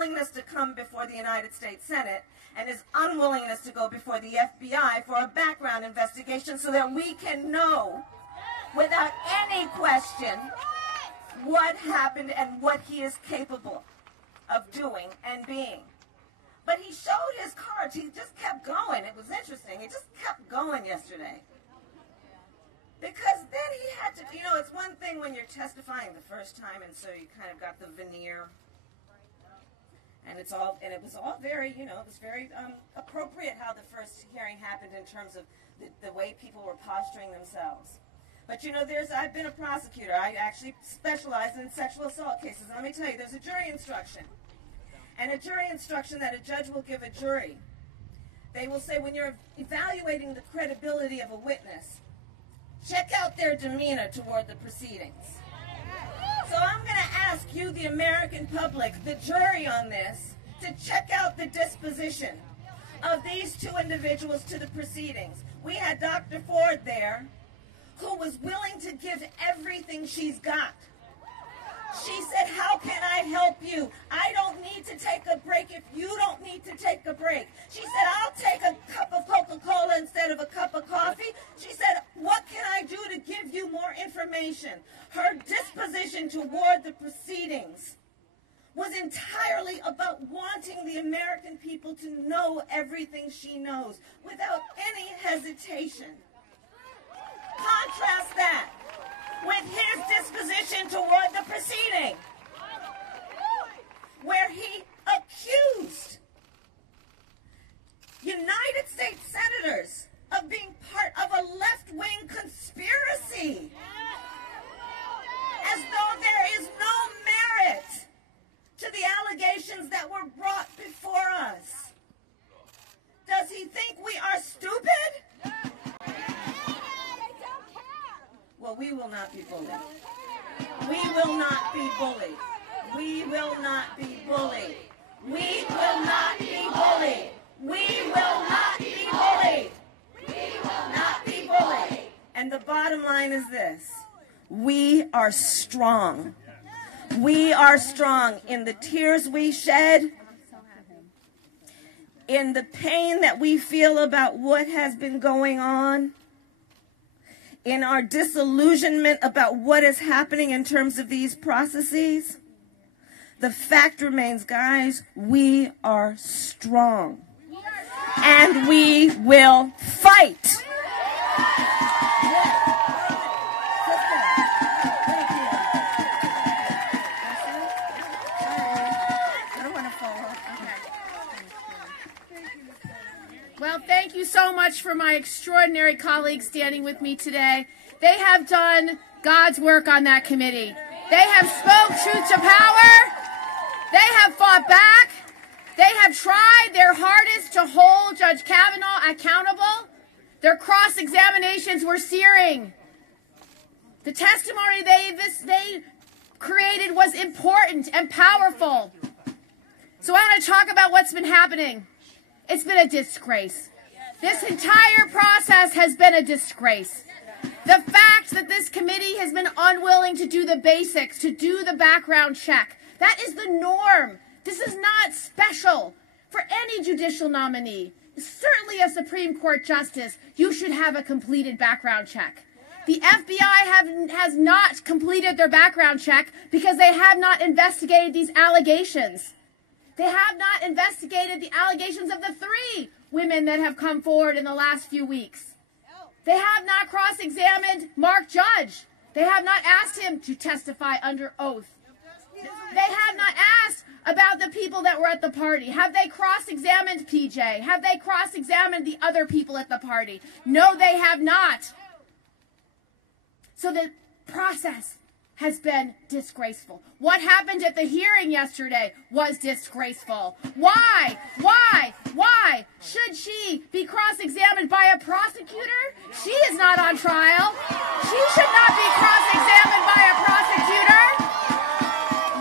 willingness to come before the United States Senate and his unwillingness to go before the FBI for a background investigation so that we can know without any question what happened and what he is capable of doing and being. But he showed his cards. He just kept going. It was interesting. He just kept going yesterday. Because then he had to, you know, it's one thing when you're testifying the first time, and so you kind of got the veneer. And it was all very, you know, it was very appropriate how the first hearing happened in terms of the way people were posturing themselves. But you know, I've been a prosecutor. I actually specialize in sexual assault cases. Let me tell you, there's a jury instruction. And a jury instruction that a judge will give a jury. They will say, when you're evaluating the credibility of a witness, check out their demeanor toward the proceedings. So I'm going to ask you, the American public, the jury on this, to check out the disposition of these two individuals to the proceedings. We had Dr. Ford there, who was willing to give everything she's got. She said, how can I help you? I don't need to take a break if you don't need to take a break. She said, I'll take a cup of Coca-Cola instead of a cup of coffee. She said, what can I do to give you more information? Her disposition toward the proceedings was entirely about wanting the American people to know everything she knows without any hesitation. Contrast that with his disposition toward the proceeding, where he accused United States senators of being part of a left-wing conspiracy, as though there is no merit to the allegations that were brought before us. Does he think we are stupid? Well, we will not be bullied. We will not be bullied. We will not be bullied. We will not be bullied. We will not be bullied. We will not be bullied. And the bottom line is this. We are strong. We are strong in the tears we shed, in the pain that we feel about what has been going on, in our disillusionment about what is happening in terms of these processes. The fact remains, guys, we are strong. And we will fight. Well, thank you so much for my extraordinary colleagues standing with me today. They have done God's work on that committee. They have spoke truth to power. They have fought back. They have tried their hardest to hold Judge Kavanaugh accountable. Their cross-examinations were searing. The testimony they created was important and powerful. So I want to talk about what's been happening. It's been a disgrace. This entire process has been a disgrace. The fact that this committee has been unwilling to do the basics, to do the background check, that is the norm. This is not special for any judicial nominee. Certainly a Supreme Court justice, you should have a completed background check. The FBI has not completed their background check because they have not investigated these allegations. They have not investigated the allegations of the 3 women that have come forward in the last few weeks. They have not cross-examined Mark Judge. They have not asked him to testify under oath. They have not asked about the people that were at the party. Have they cross-examined PJ? Have they cross-examined the other people at the party? No, they have not. So the process has been disgraceful. What happened at the hearing yesterday was disgraceful. Why? Should she be cross-examined by a prosecutor? She is not on trial. She should not be cross-examined by a prosecutor.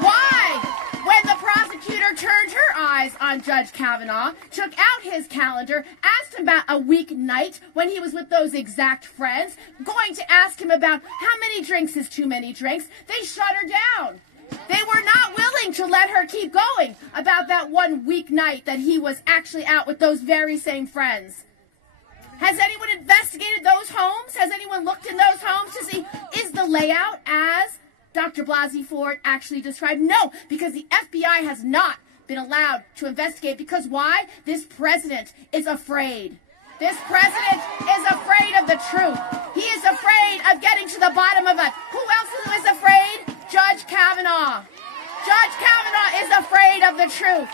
Why? When the prosecutor turned her eyes on Judge Kavanaugh, took out his calendar, asked him about a weeknight when he was with those exact friends, going to ask him about how many drinks is too many drinks, they shut her down. They were not willing to let her keep going about that one weeknight that he was actually out with those very same friends. Has anyone investigated those homes? Has anyone looked in those homes to see, is the layout as Dr. Blasey Ford actually described? No, because the FBI has not been allowed to investigate. Because why? This president is afraid. This president is afraid of the truth. He is afraid of getting to the bottom of it. Who else is afraid? Judge Kavanaugh. Judge Kavanaugh is afraid of the truth.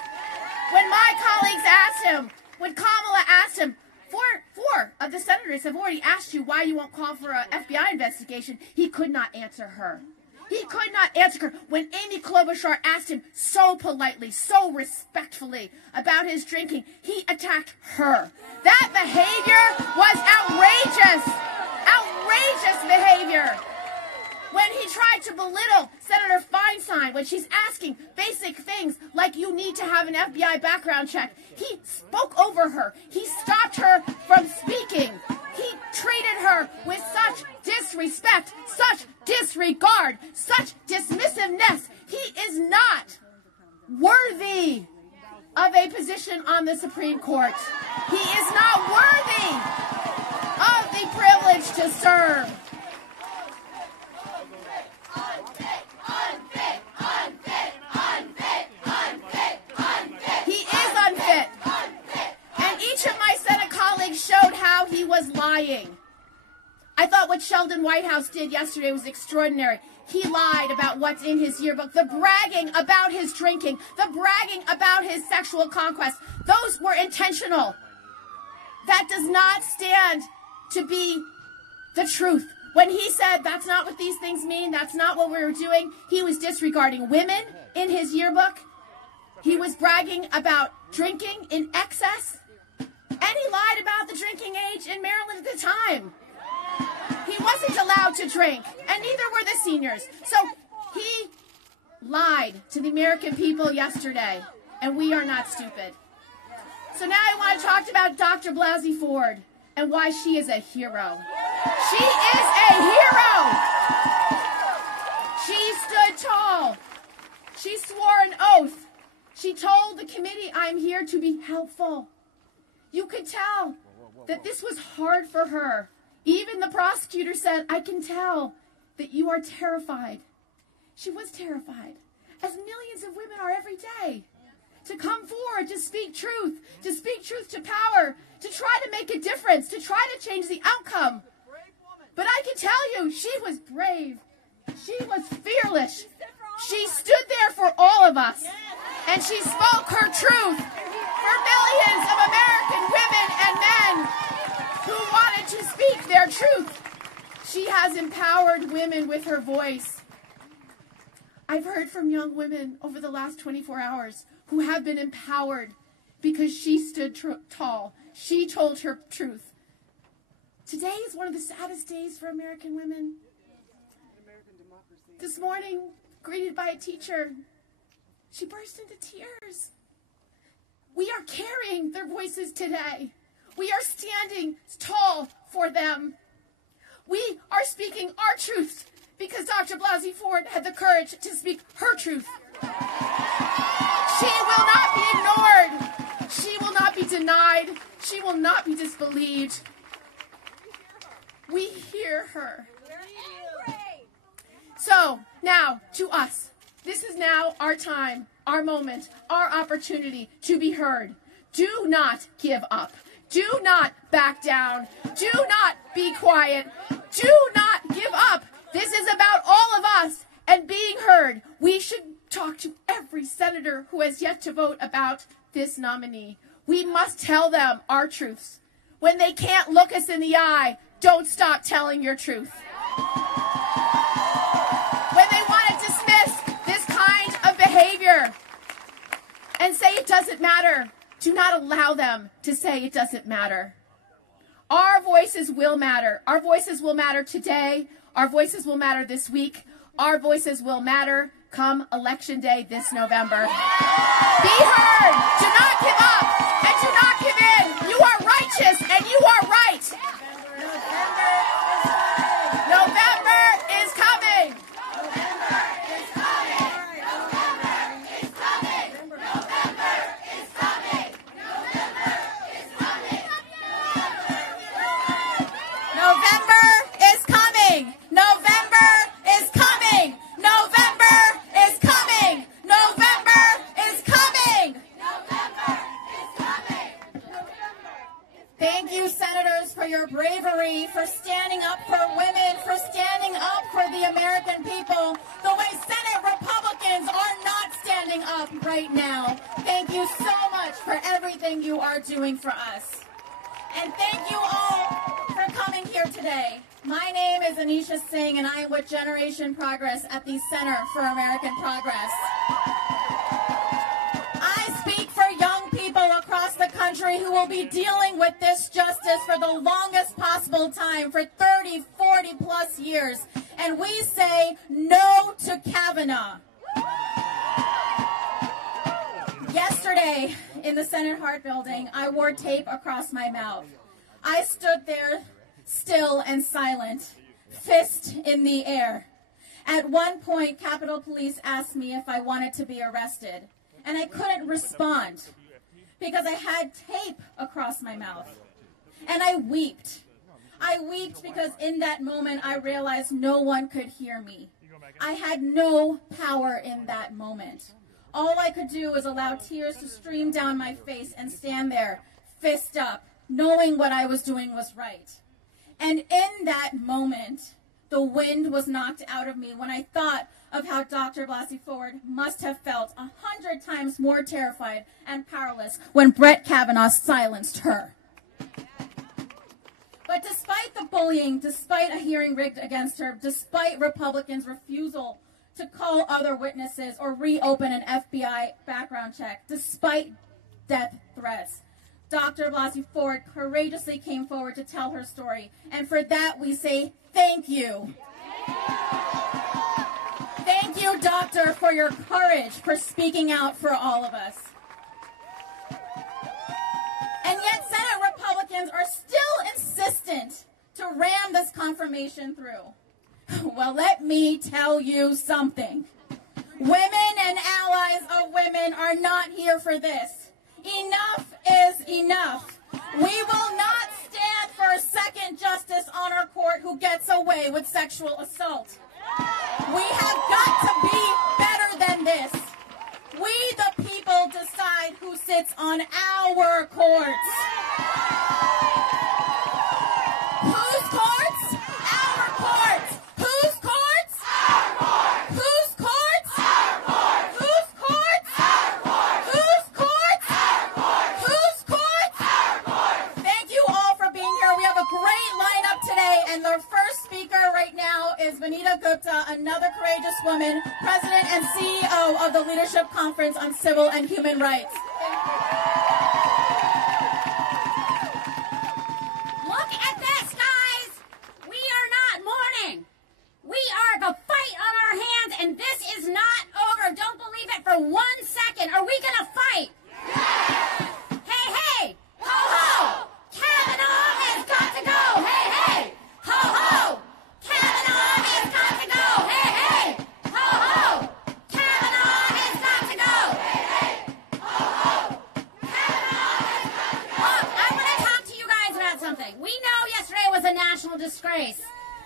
When my colleagues asked him, when Kamala asked him, four of the senators have already asked you why you won't call for an FBI investigation, he could not answer her. He could not answer her. When Amy Klobuchar asked him so politely, so respectfully about his drinking, he attacked her. That behavior was outrageous. Outrageous behavior. When he tried to belittle Senator Feinstein when she's asking basic things like you need to have an FBI background check, he spoke over her. He stopped her from speaking. He treated her with such disrespect, such disregard, such dismissiveness. He is not worthy of a position on the Supreme Court. He is not worthy of the privilege to serve. Showed how he was lying. I thought what Sheldon Whitehouse did yesterday was extraordinary. He lied about what's in his yearbook. The bragging about his drinking, the bragging about his sexual conquest, those were intentional. That does not stand to be the truth. When he said that's not what these things mean, that's not what we were doing, he was disregarding women in his yearbook. He was bragging about drinking in excess. And he lied about the drinking age in Maryland at the time. He wasn't allowed to drink, and neither were the seniors. So he lied to the American people yesterday, and we are not stupid. So now I want to talk about Dr. Blasey Ford and why she is a hero. She is a hero. She stood tall. She swore an oath. She told the committee, I'm here to be helpful. You could tell that this was hard for her. Even the prosecutor said, I can tell that you are terrified. She was terrified, as millions of women are every day, to come forward, to speak truth to power, to try to make a difference, to try to change the outcome. But I can tell you, she was brave. She was fearless. She stood there for all of us, and she spoke her truth for millions of American women and men who wanted to speak their truth. She has empowered women with her voice. I've heard from young women over the last 24 hours who have been empowered because she stood tall. She told her truth. Today is one of the saddest days for American women. This morning, greeted by a teacher, she burst into tears. We are carrying their voices today. We are standing tall for them. We are speaking our truth because Dr. Blasey Ford had the courage to speak her truth. She will not be ignored. She will not be denied. She will not be disbelieved. We hear her. So, now, to us. This is now our time, our moment, our opportunity to be heard. Do not give up. Do not back down. Do not be quiet. Do not give up. This is about all of us and being heard. We should talk to every senator who has yet to vote about this nominee. We must tell them our truths. When they can't look us in the eye, don't stop telling your truth. When they want to dismiss this kind of behavior and say it doesn't matter, do not allow them to say it doesn't matter. Our voices will matter. Our voices will matter today. Our voices will matter this week. Our voices will matter come Election Day this November. Be heard. Do not give up and do not give in. You are righteous and you are right. November is coming. free, for standing up for women, for standing up for the American people, the way Senate Republicans are not standing up right now. Thank you so much for everything you are doing for us. And thank you all for coming here today. My name is Anisha Singh, and I am with Generation Progress at the Center for American Progress. I speak for young people across the country who will be dealing with this justice for the longest possible time, for 30, 40 plus years. And we say no to Kavanaugh. Yesterday, in the Senate Hart Building, I wore tape across my mouth. I stood there still and silent, fist in the air. At one point, Capitol Police asked me if I wanted to be arrested, and I couldn't respond because I had tape across my mouth. And I wept. I wept because in that moment, I realized no one could hear me. I had no power in that moment. All I could do was allow tears to stream down my face and stand there, fist up, knowing what I was doing was right. And in that moment, the wind was knocked out of me when I thought of how Dr. Blasey Ford must have felt 100 times more terrified and powerless when Brett Kavanaugh silenced her. But despite the bullying, despite a hearing rigged against her, despite Republicans' refusal to call other witnesses or reopen an FBI background check, despite death threats, Dr. Blasey Ford courageously came forward to tell her story. And for that, we say thank you. Thank you, Doctor, for your courage, for speaking out for all of us. And yet, Senate Republicans are still insistent to ram this confirmation through. Well, let me tell you something. Women and allies of women are not here for this. Enough is enough. We will not stand for a second justice on our court who gets away with sexual assault. We have got to be better than this. We, the people, decide who sits on our courts. Whose courts? Our courts. Whose courts? Our courts. Whose courts? Our courts. Whose courts? Our courts. Whose courts? Our courts. Whose courts? Our courts. Thank you all for being here. We have a great lineup today, and the first speaker right now is Vanita Gupta, another courageous woman, President and CEO of the Leadership Conference on Civil and Human Rights. Look at this, guys! We are not mourning. We are the fight on our hands, and this is not over. Don't believe it for 1 second. Are we gonna fight? Yes! Hey, hey! Ho, ho! Kavanaugh has got to go! Hey, hey! Ho, ho! Kavanaugh has got to go! Hey, hey! Ho, ho! Kavanaugh has got to go! Hey, hey! Ho, ho! Kavanaugh has got to go! Look, I want to talk to you guys about something. We know yesterday was a national disgrace.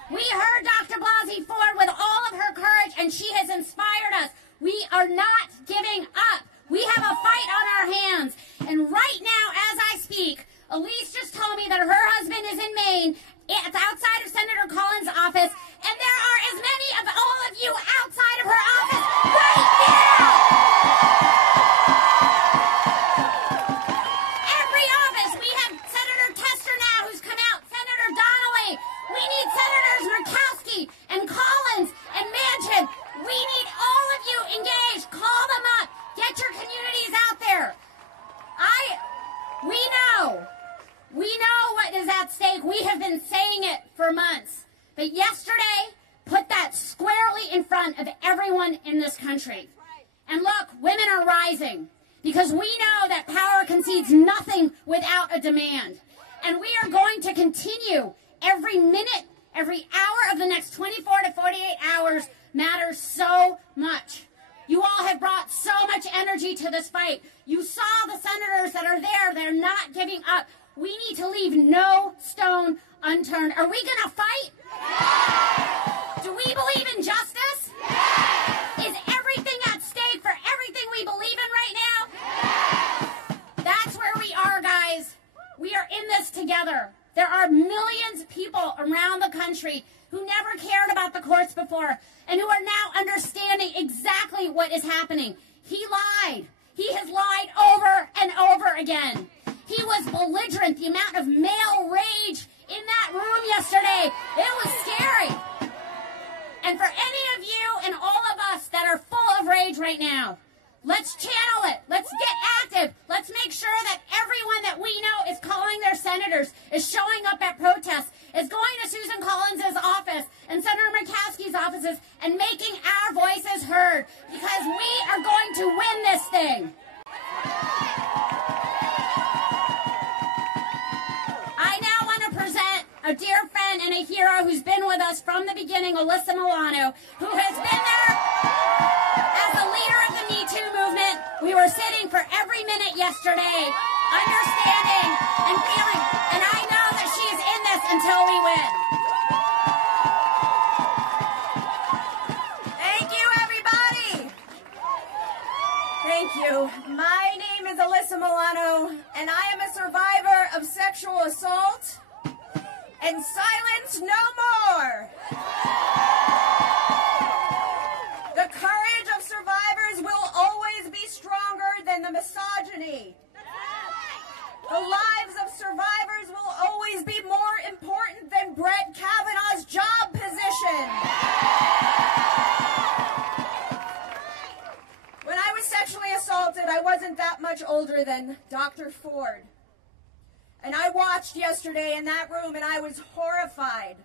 We heard Dr. Blasey Ford with all of her courage, and she has inspired us. We are not giving up. We have a fight on our hands. And right now, as I speak, Elise just told me that her husband is in Maine. It's outside of Senator Collins' office, and there are as many of all of you outside of her office right now. Every office. We have Senator Tester now, who's come out. Senator Donnelly. We need Senators Murkowski and Collins and Manchin. We need all of you engaged. Call them up. Get your communities out there. We know what is at stake. We have been saying it for months. But yesterday put that squarely in front of everyone in this country. And look, women are rising because we know that power concedes nothing without a demand. And we are going to continue. Every minute, every hour of the next 24 to 48 hours matters so much. You all have brought so much energy to this fight. You saw the senators that are there. They're not giving up. We need to leave no stone unturned. Are we going to fight? Yes! Do we believe in justice? Yes! Is everything at stake for everything we believe in right now? Yes! That's where we are, guys. We are in this together. There are millions of people people around the country who never cared about the courts before and who are now understanding exactly what is happening. He lied. He has lied over and over again. He was belligerent. The amount of male rage in that room yesterday, it was scary. And for any of you and all of us that are full of rage right now, let's channel it. Let's get active. Let's make sure that everyone that we know is calling their senators, is showing up at protests, is going to Susan Collins' office and Senator Murkowski's offices and making our voices heard, because we are going to win this thing. I now want to present a dear friend and a hero who's been with us from the beginning, Alyssa Milano, who has been there as the leader of the Me Too movement. We were sitting for every minute yesterday, understanding and feeling, and I know that she is in this until we win. Thank you, everybody. Thank you. My name is Alyssa Milano, and I am a survivor of sexual assault. And silence no more! The courage of survivors will always be stronger than the misogyny. The lives of survivors will always be more important than Brett Kavanaugh's job position. When I was sexually assaulted, I wasn't that much older than Dr. Ford. And I watched yesterday in that room, and I was horrified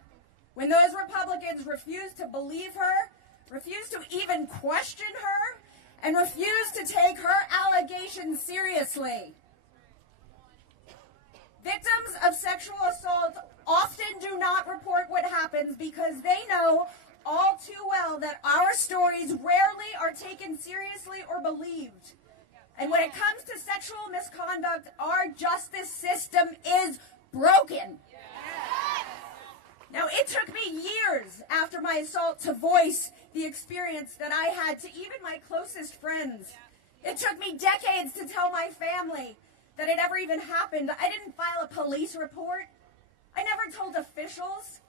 when those Republicans refused to believe her, refused to even question her, and refused to take her allegations seriously. Victims of sexual assault often do not report what happens because they know all too well that our stories rarely are taken seriously or believed. And when it comes to sexual misconduct, our justice system is broken. Now, it took me years after my assault to voice the experience that I had to even my closest friends. It took me decades to tell my family that it ever even happened. I didn't file a police report. I never told officials.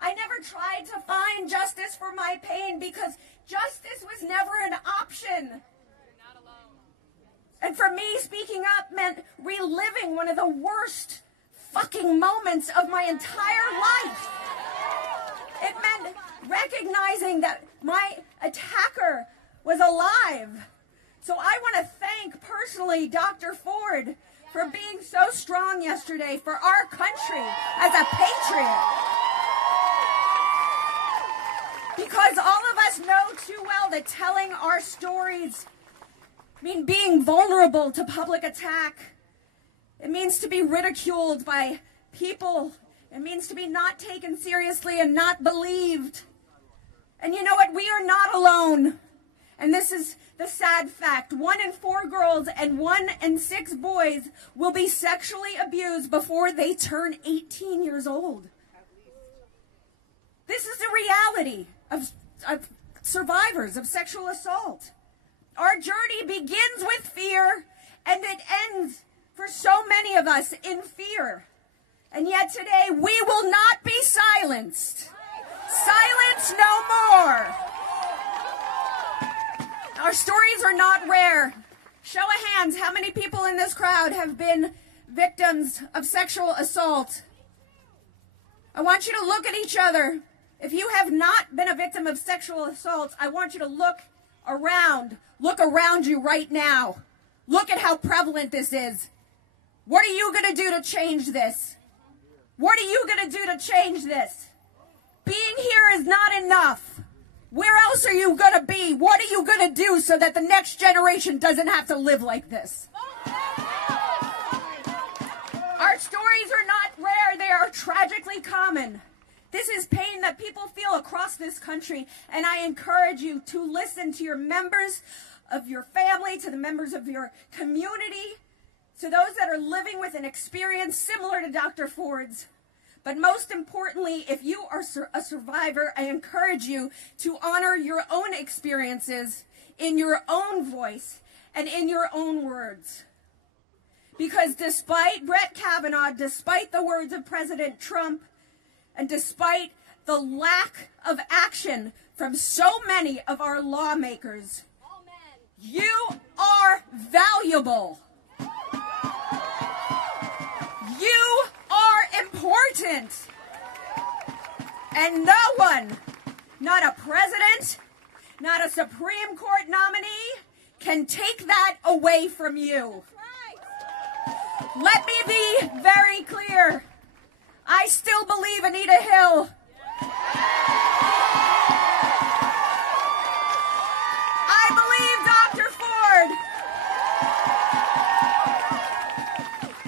I never tried to find justice for my pain because justice was never an option. And for me, speaking up meant reliving one of the worst fucking moments of my entire life. It meant recognizing that my attacker was alive. So I want to thank personally Dr. Ford for being so strong yesterday for our country as a patriot. Because all of us know too well that telling our stories mean being vulnerable to public attack. It means to be ridiculed by people. It means to be not taken seriously and not believed. And you know what? We are not alone. And this is the sad fact. 1 in 4 girls and 1 in 6 boys will be sexually abused before they turn 18 years old. This is the reality of survivors of sexual assault. Our journey begins with fear, and it ends for so many of us in fear. And yet today, we will not be silenced. Silence no more. Our stories are not rare. Show of hands, how many people in this crowd have been victims of sexual assault? I want you to look at each other. If you have not been a victim of sexual assault, I want you to look around. Look around you right now. Look at how prevalent this is. What are you going to do to change this? What are you going to do to change this? Being here is not enough. Where else are you going to be? What are you going to do so that the next generation doesn't have to live like this? Our stories are not rare. They are tragically common. This is pain that people feel across this country, and I encourage you to listen to your members of your family, to the members of your community, to those that are living with an experience similar to Dr. Ford's. But most importantly, if you are a survivor, I encourage you to honor your own experiences in your own voice and in your own words. Because despite Brett Kavanaugh, despite the words of President Trump, And despite the lack of action from so many of our lawmakers, you are valuable. You are important. And no one, not a president, not a Supreme Court nominee, can take that away from you. Let me be very clear. I still believe Anita Hill. I believe Dr. Ford.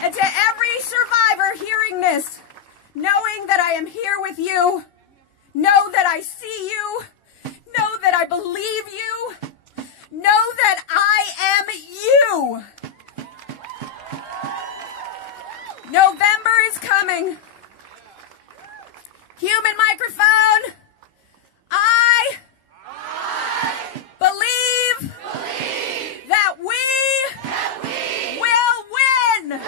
And to every survivor hearing this, knowing that I am here with you, know that I see you, know that I believe you, know that I am you. November is coming. Human microphone. I believe that we will win.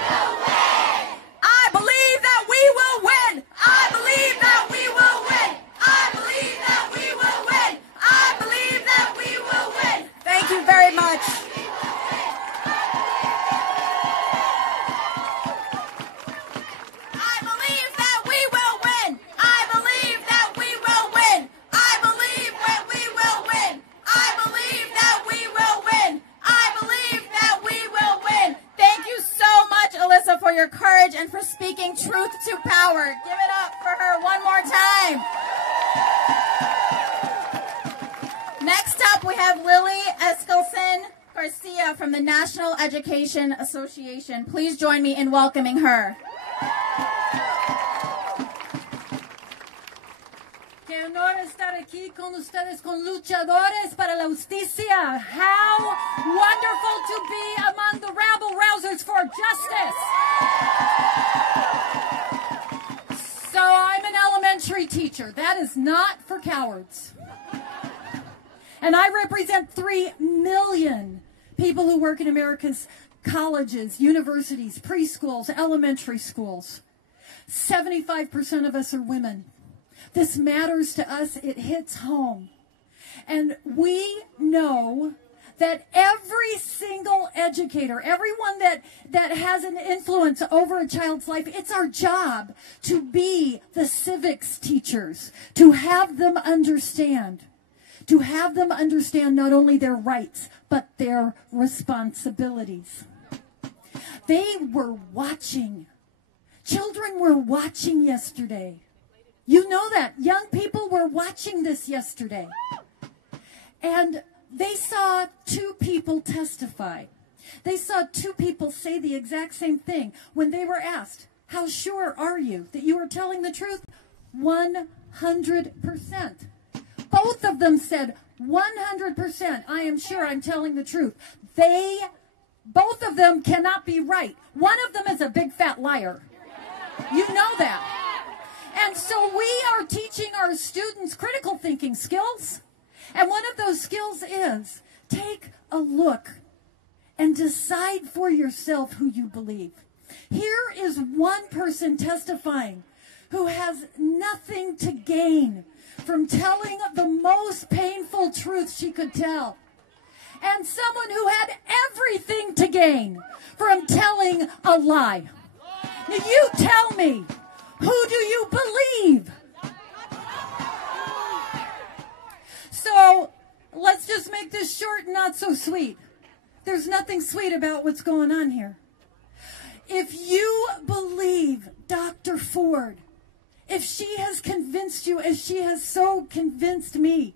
I believe that we will win. I believe that we will win. I believe that we will win. I believe that we will win. Thank you very much. For your courage and for speaking truth to power. Give it up for her one more time. Next up, we have Lily Eskelsen Garcia from the National Education Association. Please join me in welcoming her. Qué honor estar aquí con ustedes, con luchadores para la justicia. How wonderful to be among the rabble-rousers for justice. So I'm an elementary teacher. That is not for cowards. And I represent 3 million people who work in America's colleges, universities, preschools, elementary schools. 75% of us are women. This matters to us. It hits home. And we know that every single educator, everyone that has an influence over a child's life, it's our job to be the civics teachers, to have them understand not only their rights, but their responsibilities. They were watching. Children were watching yesterday. You know that. Young people were watching this yesterday. And they saw 2 people testify. They saw 2 people say the exact same thing when they were asked, how sure are you that you are telling the truth? 100%. Both of them said, 100%, I am sure I'm telling the truth. Both of them cannot be right. One of them is a big fat liar. You know that. And so we are teaching our students critical thinking skills. And one of those skills is take a look and decide for yourself who you believe. Here is one person testifying who has nothing to gain from telling the most painful truth she could tell. And someone who had everything to gain from telling a lie. Now you tell me, who do you believe? So let's just make this short and not so sweet. There's nothing sweet about what's going on here. If you believe Dr. Ford, if she has convinced you as she has so convinced me,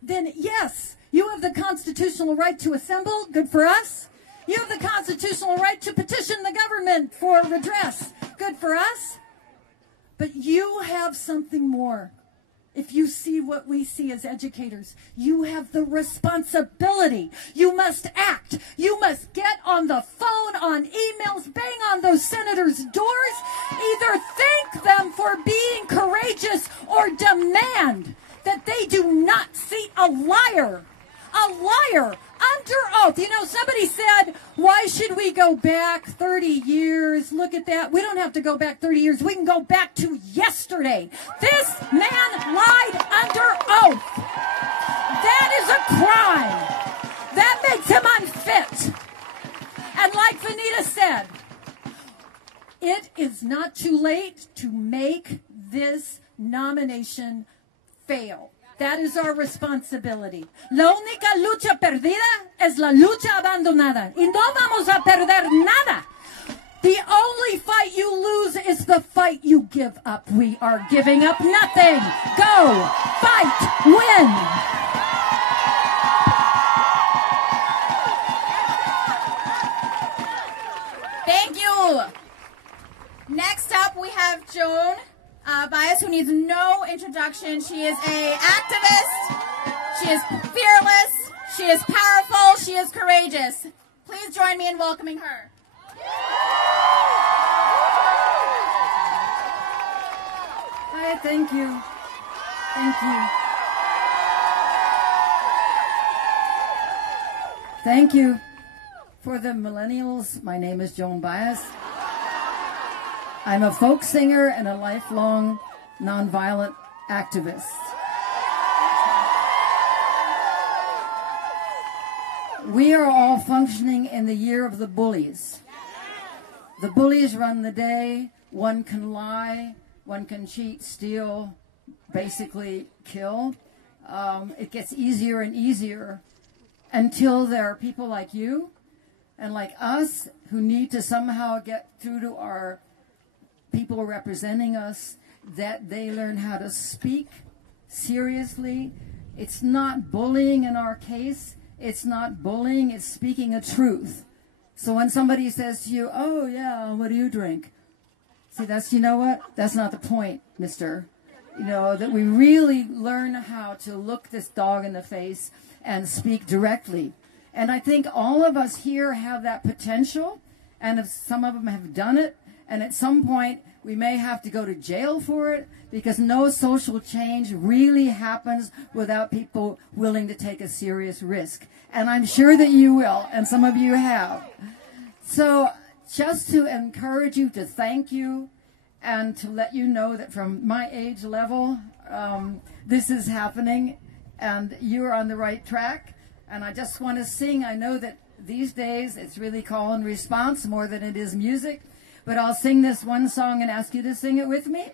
then yes, you have the constitutional right to assemble. Good for us. You have the constitutional right to petition the government for redress. Good for us. But you have something more. If you see what we see as educators, you have the responsibility. You must act. You must get on the phone, on emails, bang on those senators' doors. Either thank them for being courageous or demand that they do not seat a liar. A liar under oath. You know, somebody said, Why should we go back 30 years? Look at that. We don't have to go back 30 years. We can go back to yesterday. This man lied under oath. That is a crime. That makes him unfit. And like Vanita said, it is not too late to make this nomination fail. That is our responsibility. La única lucha perdida es la lucha abandonada. Y no vamos a perder nada. The only fight you lose is the fight you give up. We are giving up nothing. Go, fight, win. Thank you. Next up, we have Joan Baez, who needs no introduction. She is an activist. She is fearless. She is powerful. She is courageous. Please join me in welcoming her. Hi, thank you. Thank you. Thank you. For the millennials, my name is Joan Baez. I'm a folk singer and a lifelong nonviolent activist. We are all functioning in the year of the bullies. The bullies run the day. One can lie, one can cheat, steal, basically kill. It gets easier and easier until there are people like you and like us who need to somehow get through to our people representing us, that they learn how to speak seriously. It's not bullying in our case. It's not bullying, it's speaking a truth. So when somebody says to you, oh yeah, what do you drink? See, you know what? That's not the point, mister. You know, that we really learn how to look this dog in the face and speak directly. And I think all of us here have that potential, and if some of them have done it, and at some point we may have to go to jail for it, because no social change really happens without people willing to take a serious risk. And I'm sure that you will, and some of you have. So just to encourage you, to thank you, and to let you know that from my age level, this is happening, and you're on the right track. And I just want to sing. I know that these days it's really call and response more than it is music, but I'll sing this one song and ask you to sing it with me.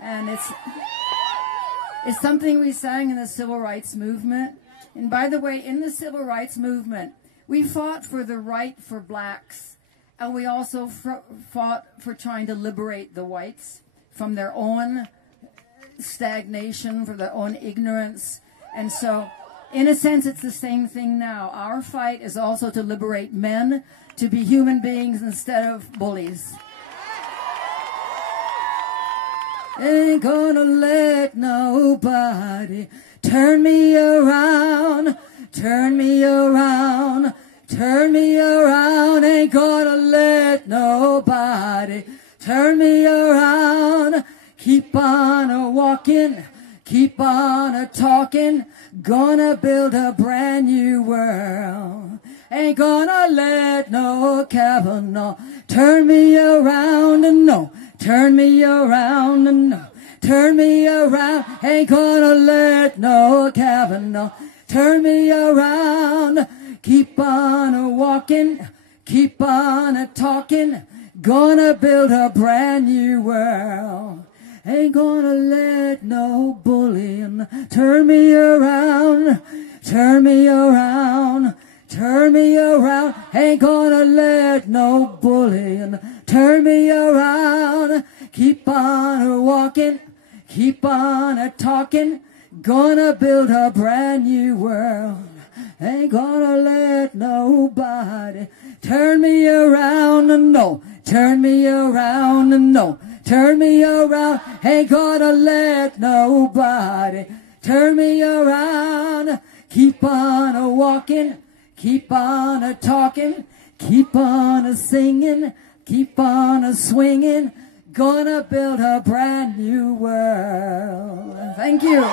And it's something we sang in the Civil Rights Movement. And by the way, in the Civil Rights Movement, we fought for the right for blacks, and we also fought for trying to liberate the whites from their own stagnation, from their own ignorance. And so, in a sense, it's the same thing now. Our fight is also to liberate men to be human beings instead of bullies. Ain't gonna let nobody turn me around, turn me around, turn me around. Ain't gonna let nobody turn me around. Keep on a-walking, keep on a-talking, gonna build a brand new world. Ain't gonna let no Kavanaugh turn me around, no. Turn me around, no. Turn me around. Ain't gonna let no Kavanaugh turn me around. Keep on a-walking, keep on a-talking, gonna build a brand new world. Ain't gonna let no bullying turn me around, turn me around, turn me around. Ain't gonna let no bullying turn me around. Keep on a-walking, keep on a-talking, gonna build a brand new world. Ain't gonna let nobody turn me around, no. Turn me around, no. Turn me around. Ain't gonna let nobody turn me around. Keep on a-walking, keep on a-talking, keep on a-singing, keep on a-swinging, gonna build a brand new world. Thank you.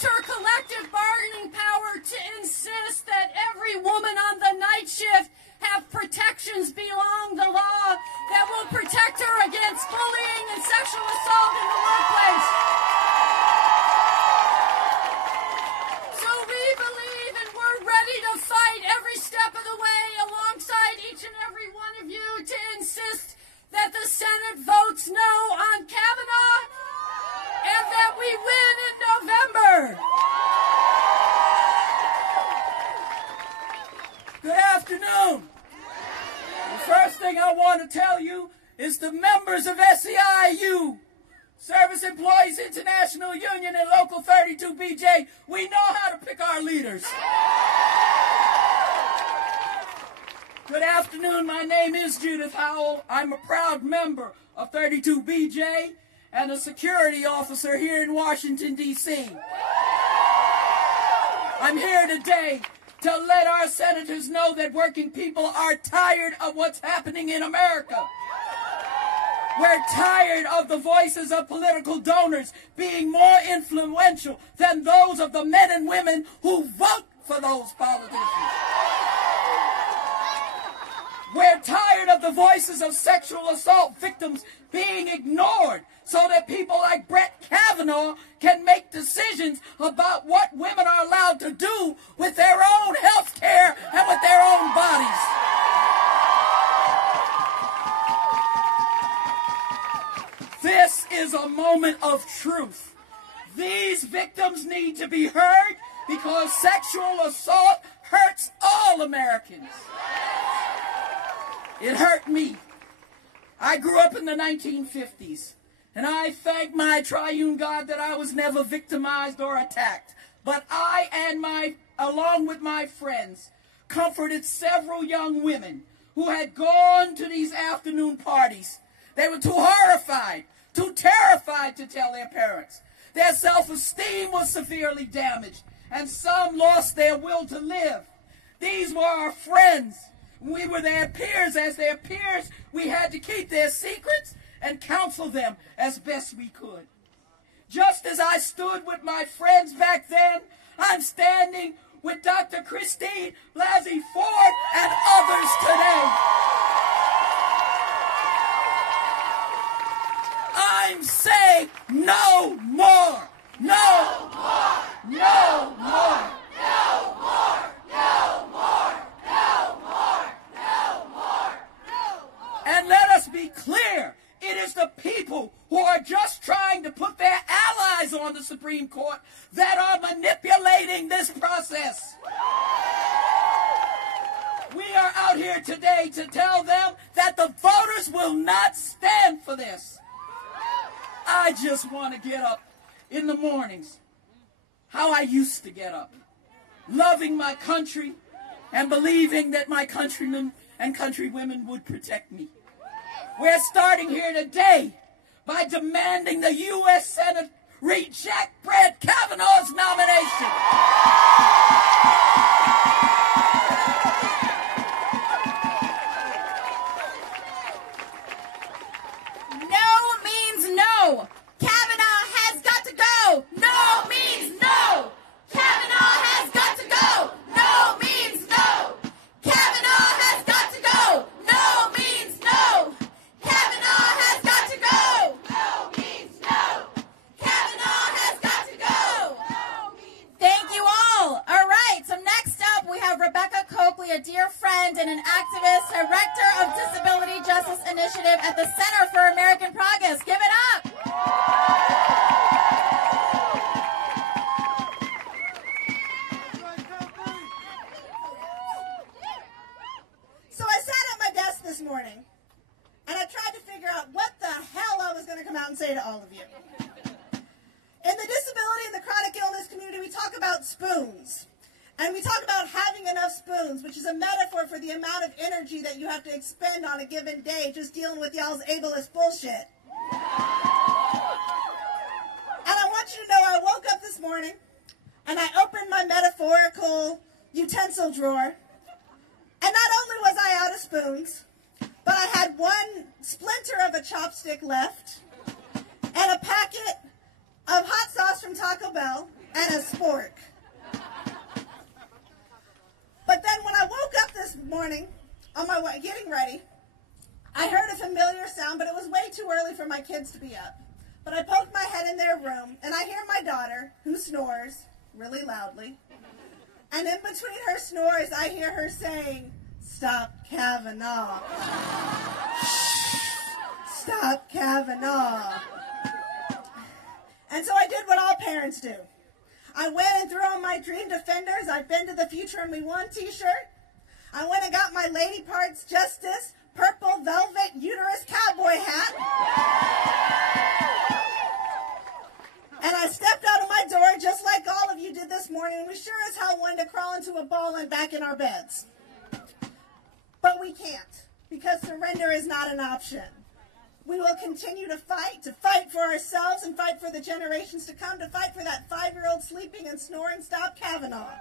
used her collective bargaining power to insist that every woman on the night shift have protections beyond the law that will protect her against bullying and sexual assault in the workplace. So we believe and we're ready to fight every step of the way alongside each and every one of you to insist that the Senate votes no on Kavanaugh and that we win in November. Good afternoon. The first thing I want to tell you is the members of SEIU, Service Employees International Union and Local 32BJ, we know how to pick our leaders. Good afternoon, my name is Judith Howell. I'm a proud member of 32BJ and a security officer here in Washington, D.C. I'm here today to let our senators know that working people are tired of what's happening in America. We're tired of the voices of political donors being more influential than those of the men and women who vote for those politicians. We're tired of the voices of sexual assault victims being ignored so that people like Brett Kavanaugh can make decisions about what women are allowed to do with their own health care and with their own bodies. This is a moment of truth. These victims need to be heard because sexual assault hurts all Americans. It hurt me. I grew up in the 1950s, and I thank my triune God that I was never victimized or attacked. But I and along with my friends, comforted several young women who had gone to these afternoon parties. They were too horrified, too terrified to tell their parents. Their self-esteem was severely damaged, and some lost their will to live. These were our friends. We were their peers. As their peers, we had to keep their secrets and counsel them as best we could. Just as I stood with my friends back then, I'm standing with Dr. Christine Blasey Ford and others today. I'm saying no more. No more. No more. No more. No more. No more. No more. And let us be clear. It is the people who are just trying to put their allies on the Supreme Court that are manipulating this process. We are out here today to tell them that the voters will not stand for this. I just want to get up in the mornings how I used to get up, loving my country and believing that my countrymen and countrywomen would protect me. We're starting here today by demanding the U.S. Senate reject Brett Kavanaugh's nomination. No means no. Kavanaugh has got to go. No means no. Kavanaugh has got to go. No means no. Kavanaugh has got to go. No means no. Kavanaugh has got to go. No means no. Kavanaugh has got to go. No means no. Thank you all. All right. So next up we have Rebecca Coakley, a dear friend and an activist, Director of Disability Justice Initiative at the Center for American Progress. Give it up. So I sat at my desk this morning, and I tried to figure out what the hell I was going to come out and say to all of you. In the disability and the chronic illness community, we talk about spoons. And we talk about having enough spoons, which is a metaphor for the amount of energy that you have to expend on a given day just dealing with y'all's ableist bullshit. And I want you to know I woke up this morning, and I opened my metaphorical utensil drawer, and not only was I out of spoons, but I had one splinter of a chopstick left, and a packet of hot sauce from Taco Bell, and and a spork. But then when I woke up this morning, on my way, getting ready, I heard a familiar sound, but it was way too early for my kids to be up. But I poked my head in their room, and I hear my daughter, who snores really loudly. And in between her snores, I hear her saying, "Stop Kavanaugh. Stop Kavanaugh." And so I did what all parents do. I went and threw on my Dream Defenders, I've Been to the Future and We Won t-shirt. I went and got my Lady Parts Justice purple velvet uterus cowboy hat. And I stepped out of my door just like all of you did this morning. We sure as hell wanted to crawl into a ball and back in our beds. But we can't, because surrender is not an option. We will continue to fight for ourselves and fight for the generations to come, to fight for that 5-year-old sleeping and snoring Stop Kavanaugh.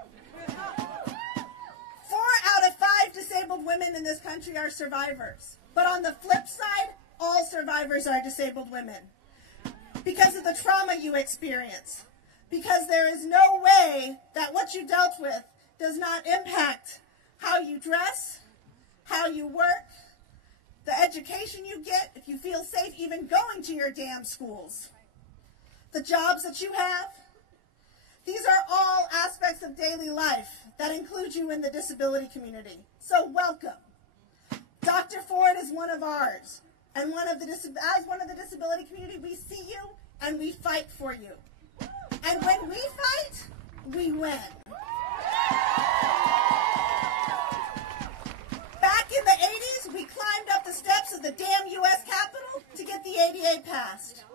4 out of 5 disabled women in this country are survivors. But on the flip side, all survivors are disabled women. Because of the trauma you experience. Because there is no way that what you dealt with does not impact how you dress, how you work, the education you get, if you feel safe even going to your damn schools, the jobs that you have. These are all aspects of daily life that include you in the disability community. So welcome. Dr. Ford is one of ours. And as one of the disability community, we see you and we fight for you. And when we fight, we win. Back in the 80s, we climbed up the steps of the damn U.S. Capitol to get the ADA passed.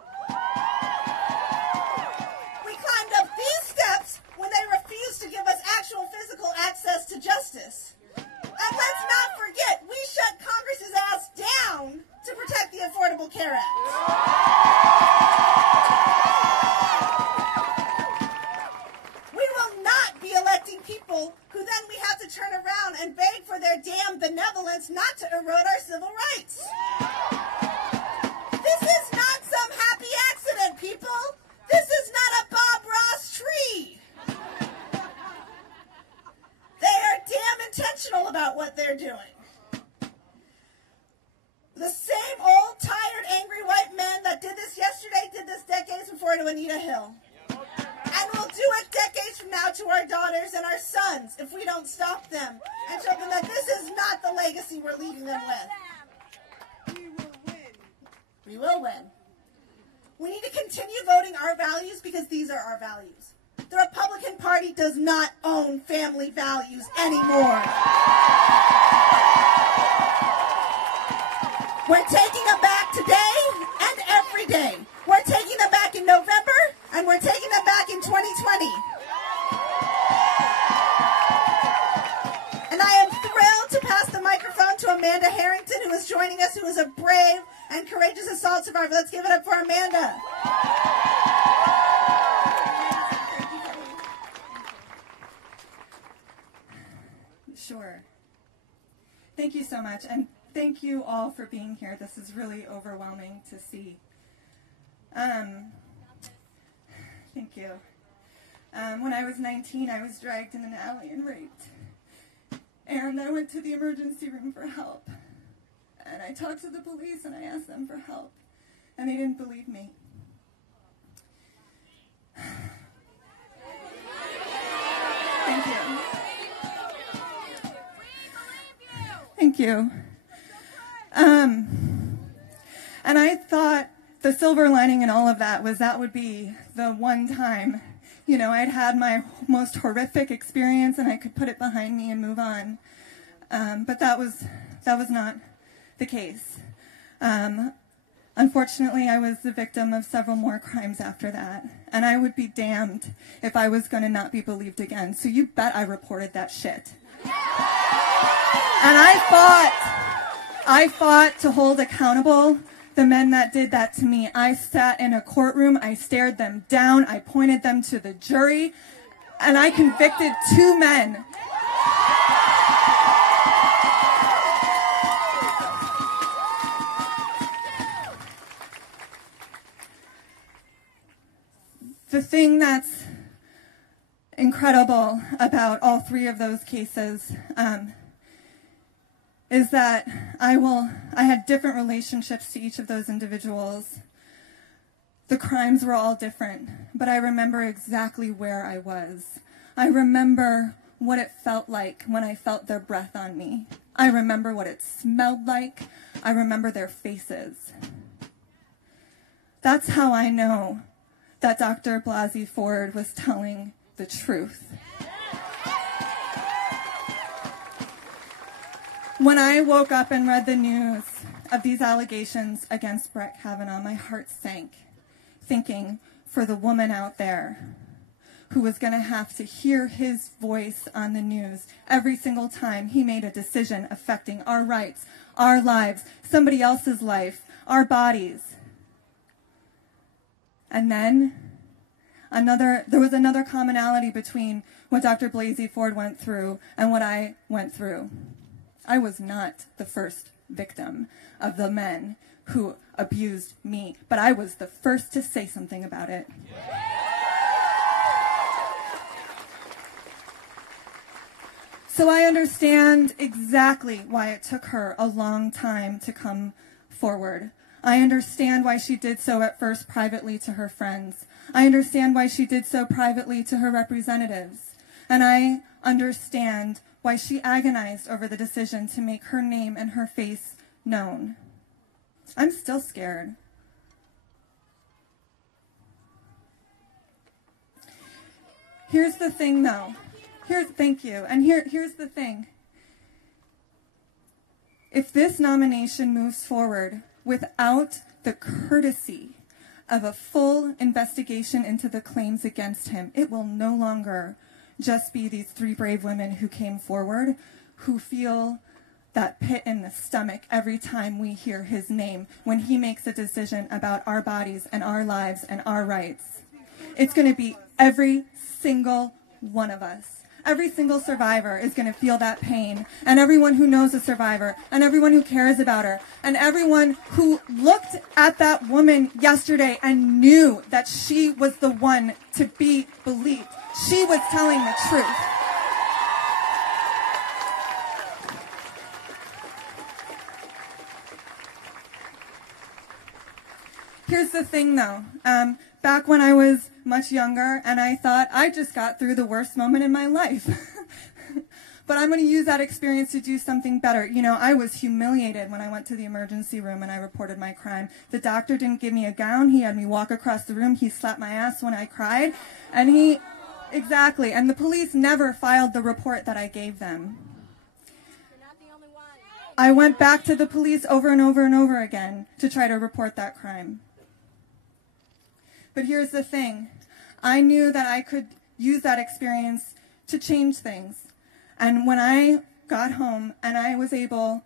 We climbed up these steps when they refused to give us actual physical access to justice. And let's not forget, we shut Congress's ass down to protect the Affordable Care Act. We will not be electing people who then we have to turn around and beg for their damn benevolence not to erode our civil rights. This is not some happy accident, people. This is not a Bob Ross tree. They are damn intentional about what they're doing. The same old, tired, angry white men that did this yesterday did this decades before to Anita Hill. And will do it decades from now to our daughters and our sons if we don't stop them and show them that this is not the legacy we're leaving them with. We will win. We will win. We need to continue voting our values because these are our values. The Republican Party does not own family values anymore. We're taking them back today and every day. We're taking them back in November, and we're taking them back in 2020. And I am thrilled to pass the microphone to Amanda Harrington, who is joining us, who is a brave and courageous assault survivor. Let's give it up for Amanda. Sure. Thank you so much, and thank you all for being here. This is really overwhelming to see. Thank you. When I was 19, I was dragged in an alley and raped. And I went to the emergency room for help. And I talked to the police and I asked them for help. And they didn't believe me. Thank you. Thank you. And I thought the silver lining in all of that was that would be the one time, you know, I'd had my most horrific experience and I could put it behind me and move on. But that was not the case. Unfortunately, I was the victim of several more crimes after that. And I would be damned if I was going to not be believed again. So you bet I reported that shit. And I fought to hold accountable the men that did that to me. I sat in a courtroom, I stared them down, I pointed them to the jury, and I convicted 2 men. The thing that's incredible about all three of those cases is that I had different relationships to each of those individuals. The crimes were all different, but I remember exactly where I was. I remember what it felt like when I felt their breath on me. I remember what it smelled like. I remember their faces. That's how I know that Dr. Blasey Ford was telling the truth. When I woke up and read the news of these allegations against Brett Kavanaugh, my heart sank, thinking for the woman out there who was going to have to hear his voice on the news every single time he made a decision affecting our rights, our lives, somebody else's life, our bodies. And then there was another commonality between what Dr. Blasey Ford went through and what I went through. I was not the first victim of the men who abused me, but I was the first to say something about it. So I understand exactly why it took her a long time to come forward. I understand why she did so at first privately to her friends. I understand why she did so privately to her representatives. And I understand why she agonized over the decision to make her name and her face known. I'm still scared. Here's the thing, though. Thank you. And here's the thing. If this nomination moves forward without the courtesy of a full investigation into the claims against him, it will no longer just be these three brave women who came forward who feel that pit in the stomach every time we hear his name when he makes a decision about our bodies and our lives and our rights. It's going to be every single one of us. Every single survivor is going to feel that pain, and everyone who knows a survivor, and everyone who cares about her, and everyone who looked at that woman yesterday and knew that she was the one to be believed. She was telling the truth. Here's the thing, though. Back when I was much younger, and I thought I just got through the worst moment in my life. But I'm going to use that experience to do something better. You know, I was humiliated when I went to the emergency room and I reported my crime. The doctor didn't give me a gown. He had me walk across the room. He slapped my ass when I cried. And exactly. And the police never filed the report that I gave them. I went back to the police over and over and over again to try to report that crime. But here's the thing. I knew that I could use that experience to change things. And when I got home and I was able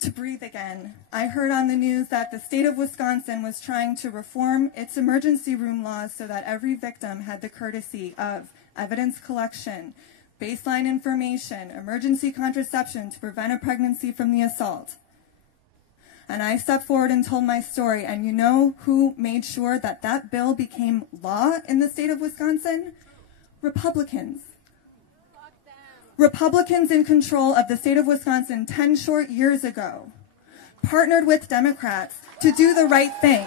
to breathe again, I heard on the news that the state of Wisconsin was trying to reform its emergency room laws so that every victim had the courtesy of evidence collection, baseline information, emergency contraception to prevent a pregnancy from the assault. And I stepped forward and told my story, and you know who made sure that that bill became law in the state of Wisconsin? Republicans. Republicans in control of the state of Wisconsin 10 short years ago partnered with Democrats to do the right thing.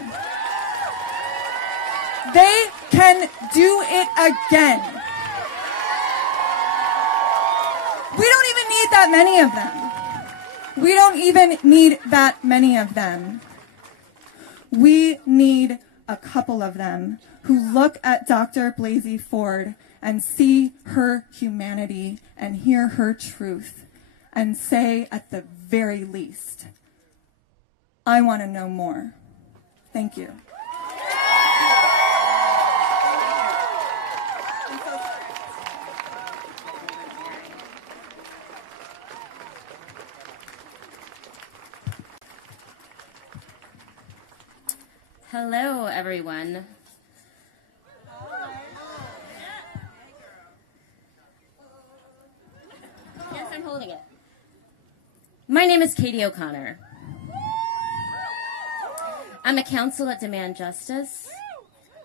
They can do it again. We don't even need that many of them. We don't even need that many of them. We need a couple of them who look at Dr. Blasey Ford and see her humanity and hear her truth and say, at the very least, I want to know more. Thank you. Hello, everyone. Yes, I'm holding it. My name is Katie O'Connor. I'm a counsel at Demand Justice.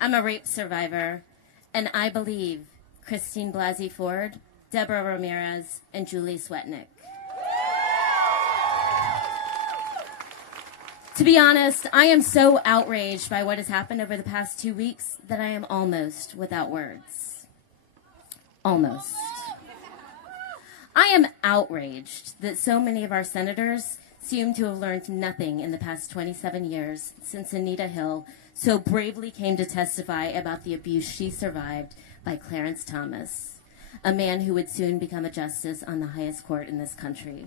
I'm a rape survivor, and I believe Christine Blasey Ford, Deborah Ramirez, and Julie Swetnick. To be honest, I am so outraged by what has happened over the past 2 weeks that I am almost without words. Almost. I am outraged that so many of our senators seem to have learned nothing in the past 27 years since Anita Hill so bravely came to testify about the abuse she survived by Clarence Thomas, a man who would soon become a justice on the highest court in this country.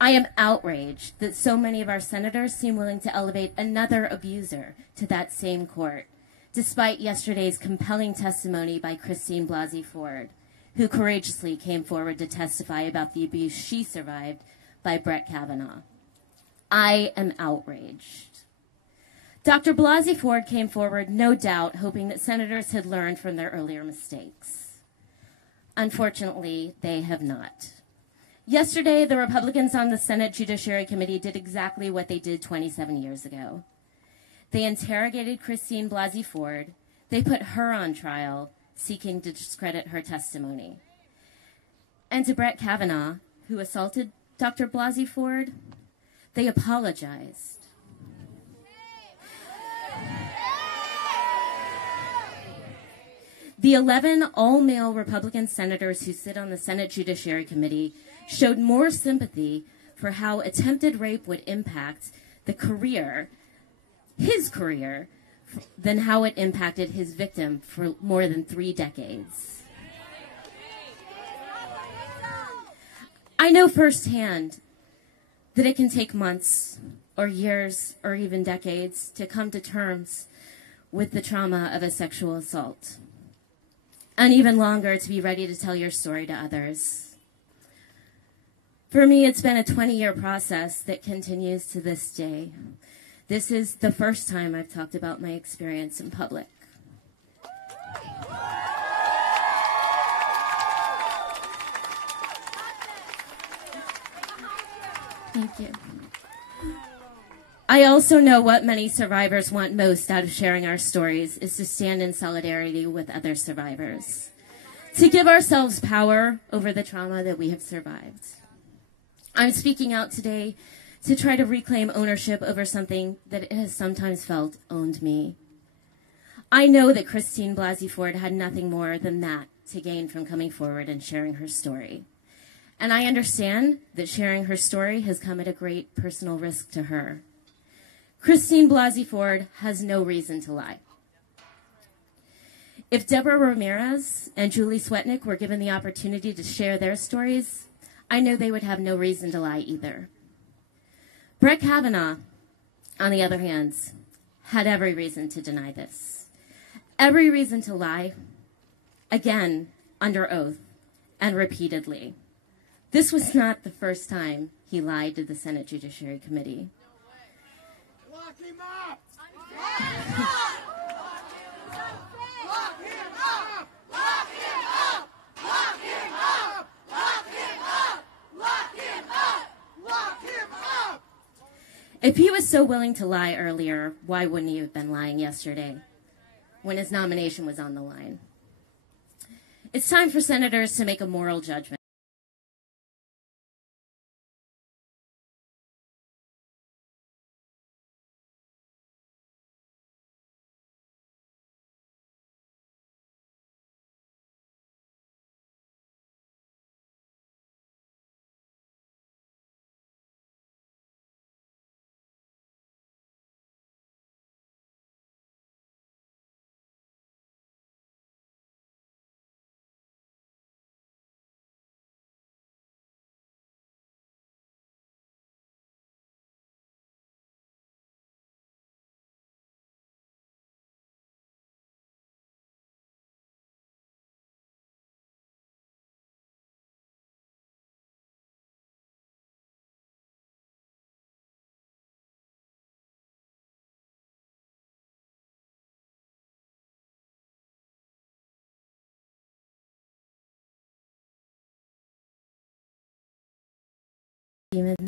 I am outraged that so many of our senators seem willing to elevate another abuser to that same court, despite yesterday's compelling testimony by Christine Blasey Ford, who courageously came forward to testify about the abuse she survived by Brett Kavanaugh. I am outraged. Dr. Blasey Ford came forward, no doubt, hoping that senators had learned from their earlier mistakes. Unfortunately, they have not. Yesterday, the Republicans on the Senate Judiciary Committee did exactly what they did 27 years ago. They interrogated Christine Blasey Ford. They put her on trial, seeking to discredit her testimony. And to Brett Kavanaugh, who assaulted Dr. Blasey Ford, they apologized. The 11 all-male Republican senators who sit on the Senate Judiciary Committee showed more sympathy for how attempted rape would impact his career, than how it impacted his victim for more than 3 decades. I know firsthand that it can take months or years or even decades to come to terms with the trauma of a sexual assault, and even longer to be ready to tell your story to others. For me, it's been a 20-year process that continues to this day. This is the first time I've talked about my experience in public. Thank you. I also know what many survivors want most out of sharing our stories is to stand in solidarity with other survivors, to give ourselves power over the trauma that we have survived. I'm speaking out today to try to reclaim ownership over something that it has sometimes felt owned me. I know that Christine Blasey Ford had nothing more than that to gain from coming forward and sharing her story. And I understand that sharing her story has come at a great personal risk to her. Christine Blasey Ford has no reason to lie. If Deborah Ramirez and Julie Swetnick were given the opportunity to share their stories, I know they would have no reason to lie either. Brett Kavanaugh, on the other hand, had every reason to deny this. Every reason to lie, again, under oath, and repeatedly. This was not the first time he lied to the Senate Judiciary Committee. Lock him up! Lock him up! Lock him up! Lock him up! Lock him up! Lock him up! Lock him up! Lock him up! If he was so willing to lie earlier, why wouldn't he have been lying yesterday when his nomination was on the line? It's time for senators to make a moral judgment.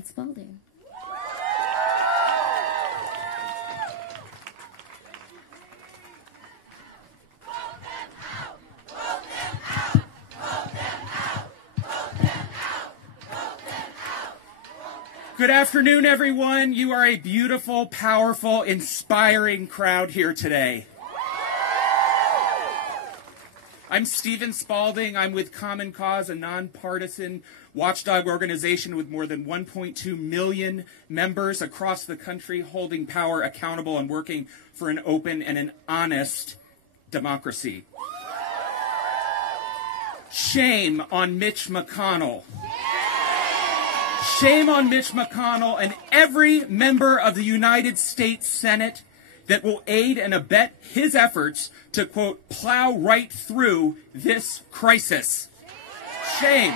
Spalding. Vote them out! Vote them Good afternoon, everyone. You are a beautiful, powerful, inspiring crowd here today. I'm Stephen Spalding. I'm with Common Cause, a nonpartisan watchdog organization with more than 1.2 million members across the country, holding power accountable and working for an open and an honest democracy. Shame on Mitch McConnell. Shame on Mitch McConnell and every member of the United States Senate that will aid and abet his efforts to, quote, plow right through this crisis. Shame.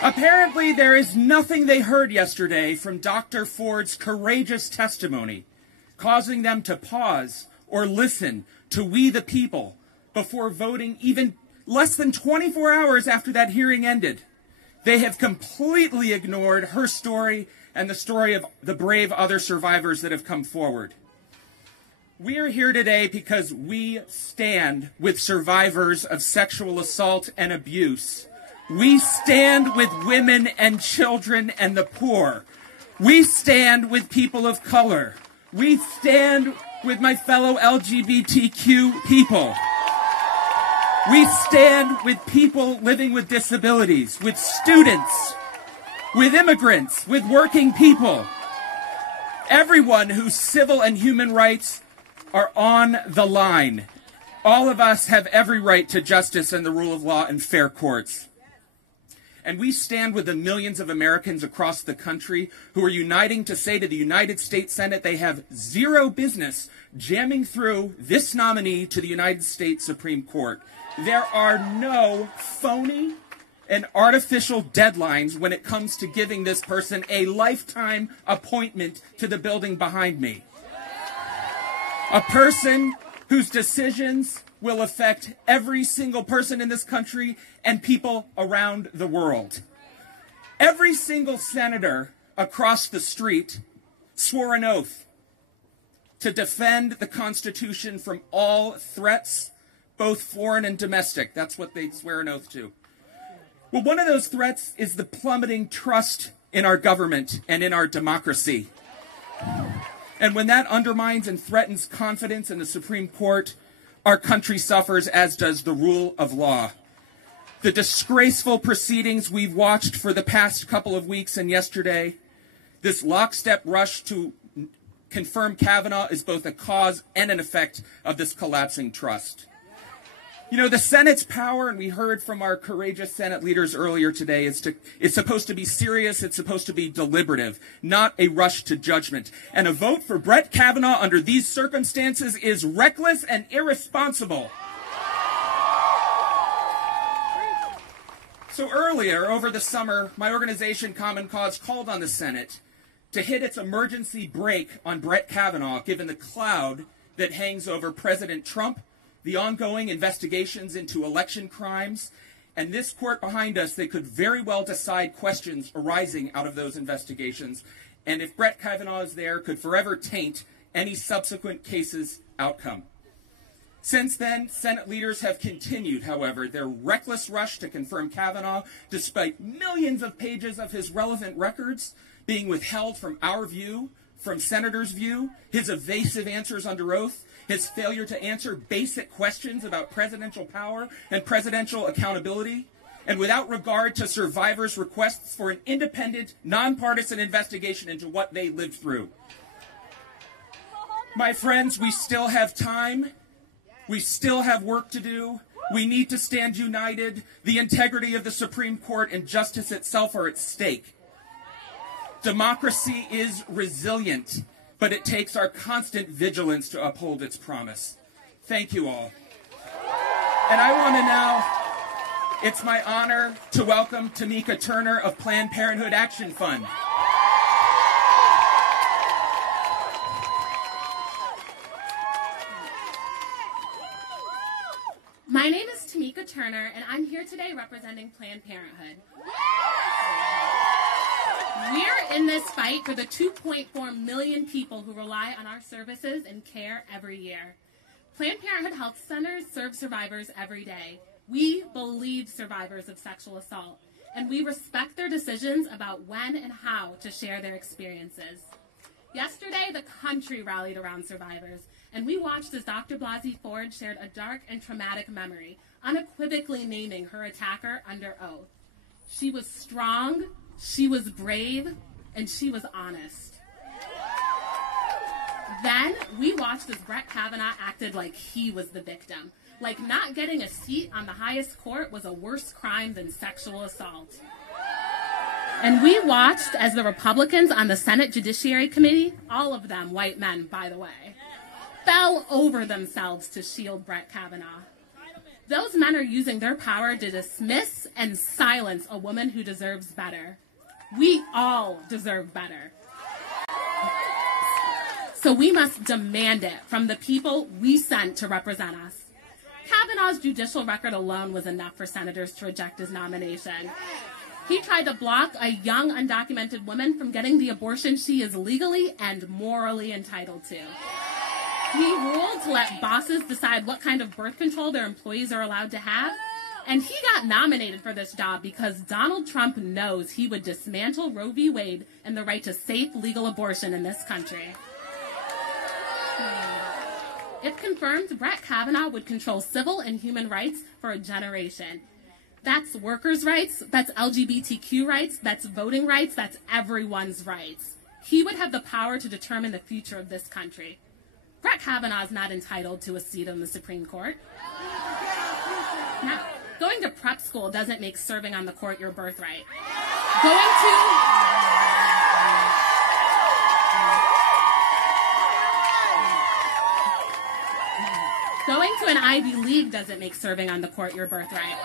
Apparently, there is nothing they heard yesterday from Dr. Ford's courageous testimony, causing them to pause or listen to we the people before voting even less than 24 hours after that hearing ended. They have completely ignored her story and the story of the brave other survivors that have come forward. We are here today because we stand with survivors of sexual assault and abuse. We stand with women and children and the poor. We stand with people of color. We stand with my fellow LGBTQ people. We stand with people living with disabilities, with students, with immigrants, with working people. Everyone whose civil and human rights are on the line. All of us have every right to justice and the rule of law and fair courts. And we stand with the millions of Americans across the country who are uniting to say to the United States Senate they have zero business jamming through this nominee to the United States Supreme Court. There are no phony and artificial deadlines when it comes to giving this person a lifetime appointment to the building behind me. A person whose decisions will affect every single person in this country and people around the world. Every single senator across the street swore an oath to defend the Constitution from all threats, both foreign and domestic. That's what they swear an oath to. Well, one of those threats is the plummeting trust in our government and in our democracy. And when that undermines and threatens confidence in the Supreme Court, our country suffers, as does the rule of law. The disgraceful proceedings we've watched for the past couple of weeks and yesterday, this lockstep rush to confirm Kavanaugh is both a cause and an effect of this collapsing trust. You know, the Senate's power, and we heard from our courageous Senate leaders earlier today, is supposed to be serious, it's supposed to be deliberative, not a rush to judgment. And a vote for Brett Kavanaugh under these circumstances is reckless and irresponsible. So earlier, over the summer, my organization, Common Cause, called on the Senate to hit its emergency brake on Brett Kavanaugh, given the cloud that hangs over President Trump, the ongoing investigations into election crimes, and this court behind us, they could very well decide questions arising out of those investigations, and if Brett Kavanaugh is there, could forever taint any subsequent case's outcome. Since then, Senate leaders have continued, however, their reckless rush to confirm Kavanaugh, despite millions of pages of his relevant records being withheld from our view, from senators' view, his evasive answers under oath, his failure to answer basic questions about presidential power and presidential accountability, and without regard to survivors' requests for an independent, nonpartisan investigation into what they lived through. My friends, we still have time. We still have work to do. We need to stand united. The integrity of the Supreme Court and justice itself are at stake. Democracy is resilient, but it takes our constant vigilance to uphold its promise. Thank you all. And I want to now, it's my honor to welcome Tamika Turner of Planned Parenthood Action Fund. My name is Tamika Turner, and I'm here today representing Planned Parenthood. We're in this fight for the 2.4 million people who rely on our services and care every year. Planned Parenthood Health Centers serve survivors every day. We believe survivors of sexual assault, and we respect their decisions about when and how to share their experiences. Yesterday, the country rallied around survivors, and we watched as Dr. Blasey Ford shared a dark and traumatic memory, unequivocally naming her attacker under oath. She was strong, she was brave, and she was honest. Then we watched as Brett Kavanaugh acted like he was the victim, like not getting a seat on the highest court was a worse crime than sexual assault. And we watched as the Republicans on the Senate Judiciary Committee, all of them white men, by the way, fell over themselves to shield Brett Kavanaugh. Those men are using their power to dismiss and silence a woman who deserves better. We all deserve better. So we must demand it from the people we sent to represent us. Kavanaugh's judicial record alone was enough for senators to reject his nomination. He tried to block a young, undocumented woman from getting the abortion she is legally and morally entitled to. He ruled to let bosses decide what kind of birth control their employees are allowed to have. And he got nominated for this job because Donald Trump knows he would dismantle Roe v. Wade and the right to safe, legal abortion in this country. If confirmed, Brett Kavanaugh would control civil and human rights for a generation. That's workers' rights, that's LGBTQ rights, that's voting rights, that's everyone's rights. He would have the power to determine the future of this country. Brett Kavanaugh is not entitled to a seat on the Supreme Court. Now, going to prep school doesn't make serving on the court your birthright. Going to an Ivy League doesn't make serving on the court your birthright.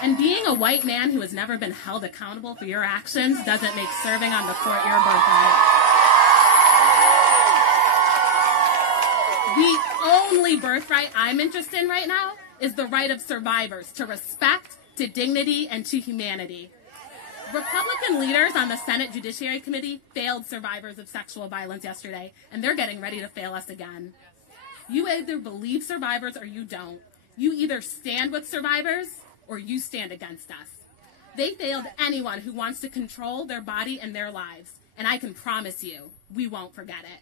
And being a white man who has never been held accountable for your actions doesn't make serving on the court your birthright. The only birthright I'm interested in right now is the right of survivors to respect, to dignity, and to humanity. Republican leaders on the Senate Judiciary Committee failed survivors of sexual violence yesterday, and they're getting ready to fail us again. You either believe survivors or you don't. You either stand with survivors or you stand against us. They failed anyone who wants to control their body and their lives, and I can promise you, we won't forget it.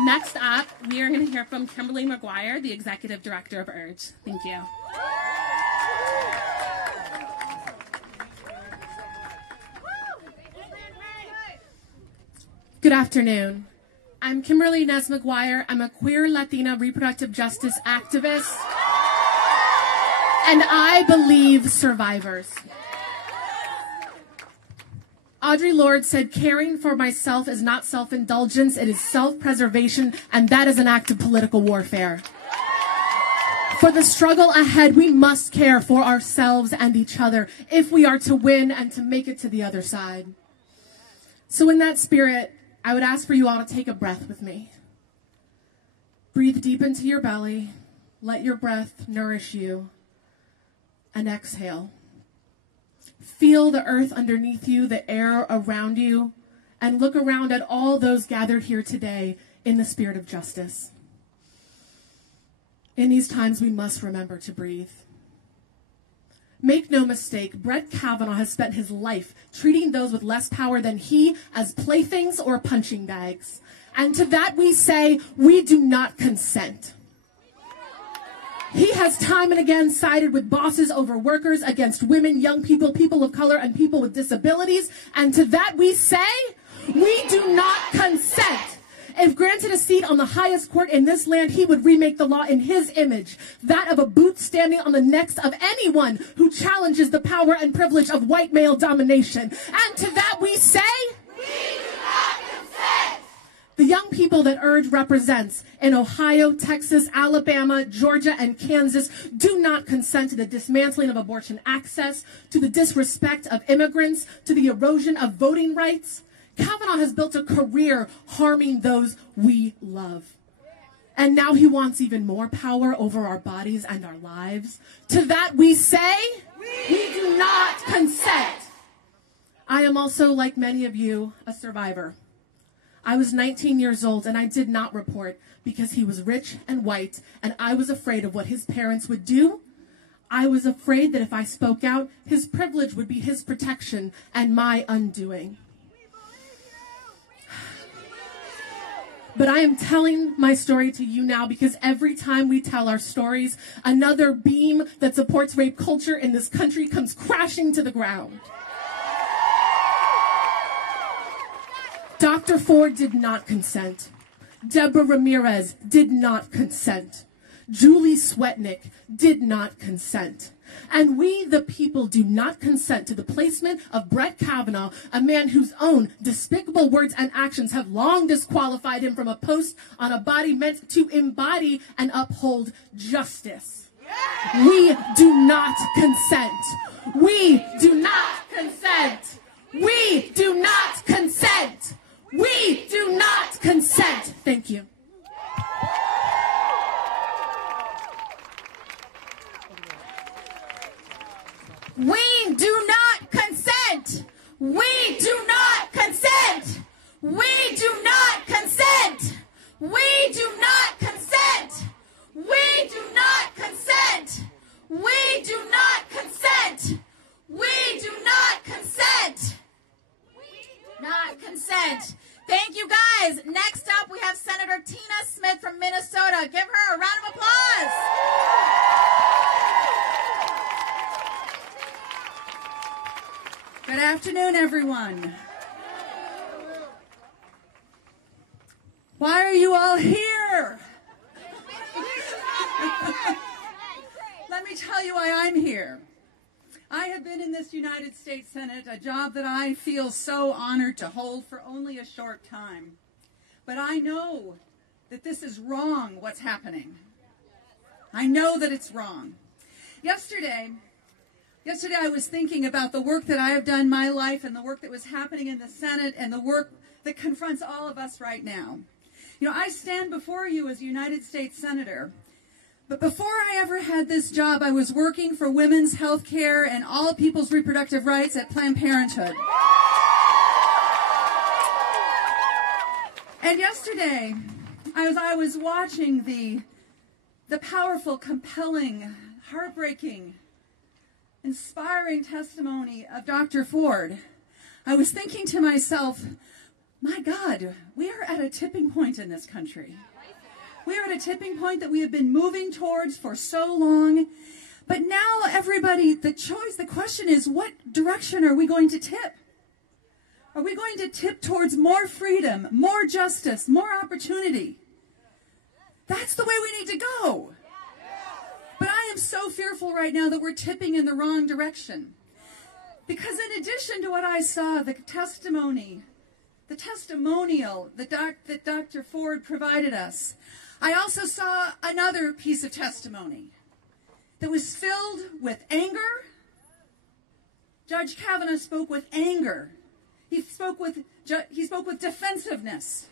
Next up, we are going to hear from Kimberly McGuire, the Executive Director of URGE. Thank you. Good afternoon. I'm Kimberly Nez McGuire. I'm a queer Latina reproductive justice activist, and I believe survivors. Audre Lorde said, caring for myself is not self-indulgence, it is self-preservation, and that is an act of political warfare. For the struggle ahead, we must care for ourselves and each other if we are to win and to make it to the other side. So in that spirit, I would ask for you all to take a breath with me. Breathe deep into your belly, let your breath nourish you, and exhale. Feel the earth underneath you, the air around you, and look around at all those gathered here today in the spirit of justice. In these times, we must remember to breathe. Make no mistake, Brett Kavanaugh has spent his life treating those with less power than he as playthings or punching bags. And to that we say, we do not consent. He has time and again sided with bosses over workers, against women, young people, people of color, and people with disabilities. And to that we say, we do not consent. If granted a seat on the highest court in this land, he would remake the law in his image, that of a boot standing on the necks of anyone who challenges the power and privilege of white male domination. And to that we say, we do not consent. The young people that URGE represents in Ohio, Texas, Alabama, Georgia, and Kansas do not consent to the dismantling of abortion access, to the disrespect of immigrants, to the erosion of voting rights. Kavanaugh has built a career harming those we love. And now he wants even more power over our bodies and our lives. To that we say, we do not consent. I am also, like many of you, a survivor. I was 19 years old and I did not report because he was rich and white and I was afraid of what his parents would do. I was afraid that if I spoke out, his privilege would be his protection and my undoing. But I am telling my story to you now because every time we tell our stories, another beam that supports rape culture in this country comes crashing to the ground. Dr. Ford did not consent. Deborah Ramirez did not consent. Julie Swetnick did not consent. And we, the people, do not consent to the placement of Brett Kavanaugh, a man whose own despicable words and actions have long disqualified him from a post on a body meant to embody and uphold justice. We do not consent. We do not consent. We do not consent. We do not consent. Thank you. We do not consent. We do not consent. We do not consent. We do not consent. We do not consent. We do not consent. We do not consent. Not consent. Thank you, guys. Next up, we have Senator Tina Smith from Minnesota. Give her a round of applause. Good afternoon, everyone. Why are you all here? Let me tell you why I'm here. I have been in this United States Senate, a job that I feel so honored to hold for only a short time. But I know that this is wrong, what's happening. I know that it's wrong. Yesterday I was thinking about the work that I have done in my life and the work that was happening in the Senate and the work that confronts all of us right now. You know, I stand before you as a United States Senator. But before I ever had this job, I was working for women's health care and all people's reproductive rights at Planned Parenthood. And yesterday, I was watching the powerful, compelling, heartbreaking, inspiring testimony of Dr. Ford. I was thinking to myself, my God, we are at a tipping point in this country. We are at a tipping point that we have been moving towards for so long. But now everybody, the question is, what direction are we going to tip? Are we going to tip towards more freedom, more justice, more opportunity? That's the way we need to go. But I am so fearful right now that we're tipping in the wrong direction. Because in addition to what I saw, the testimonial that Dr. Ford provided us, I also saw another piece of testimony that was filled with anger. Judge Kavanaugh spoke with anger. He spoke with defensiveness.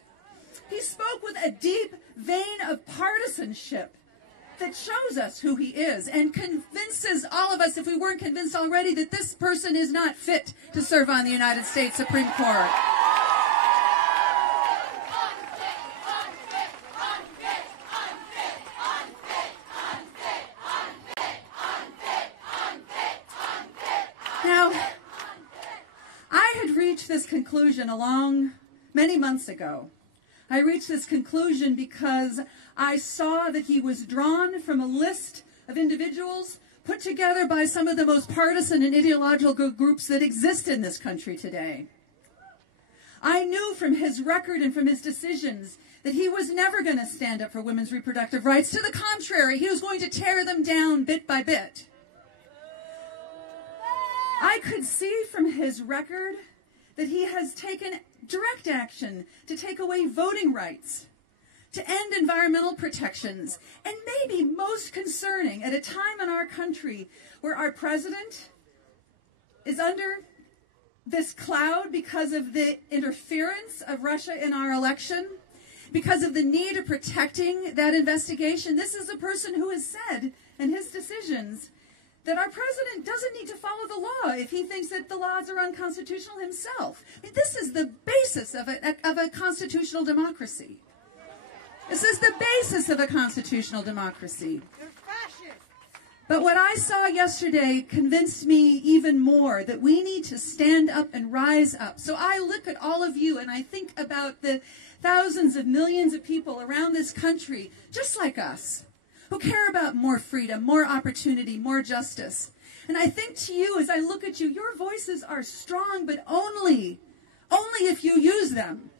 He spoke with a deep vein of partisanship that shows us who he is and convinces all of us, if we weren't convinced already, that this person is not fit to serve on the United States Supreme Court. Now, I had reached this conclusion many months ago. I reached this conclusion because I saw that he was drawn from a list of individuals put together by some of the most partisan and ideological groups that exist in this country today. I knew from his record and from his decisions that he was never going to stand up for women's reproductive rights. To the contrary, he was going to tear them down bit by bit. I could see from his record that he has taken direct action to take away voting rights, to end environmental protections, and maybe most concerning, at a time in our country where our president is under this cloud because of the interference of Russia in our election, because of the need of protecting that investigation. This is a person who has said in his decisions that our president doesn't need to follow the law if he thinks that the laws are unconstitutional himself. I mean, this is the basis of a constitutional democracy. This is the basis of a constitutional democracy. But what I saw yesterday convinced me even more that we need to stand up and rise up. So I look at all of you and I think about the thousands of millions of people around this country, just like us, who care about more freedom, more opportunity, more justice. And I think to you, as I look at you, your voices are strong, but only if you use them.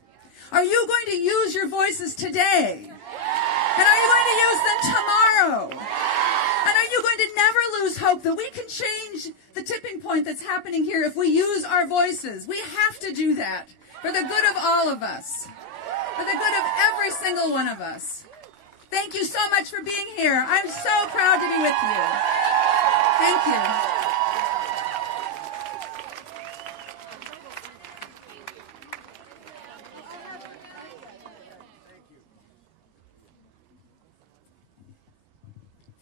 Are you going to use your voices today? And are you going to use them tomorrow? And are you going to never lose hope that we can change the tipping point that's happening here if we use our voices? We have to do that for the good of all of us, for the good of every single one of us. Thank you so much for being here. I'm so proud to be with you. Thank you.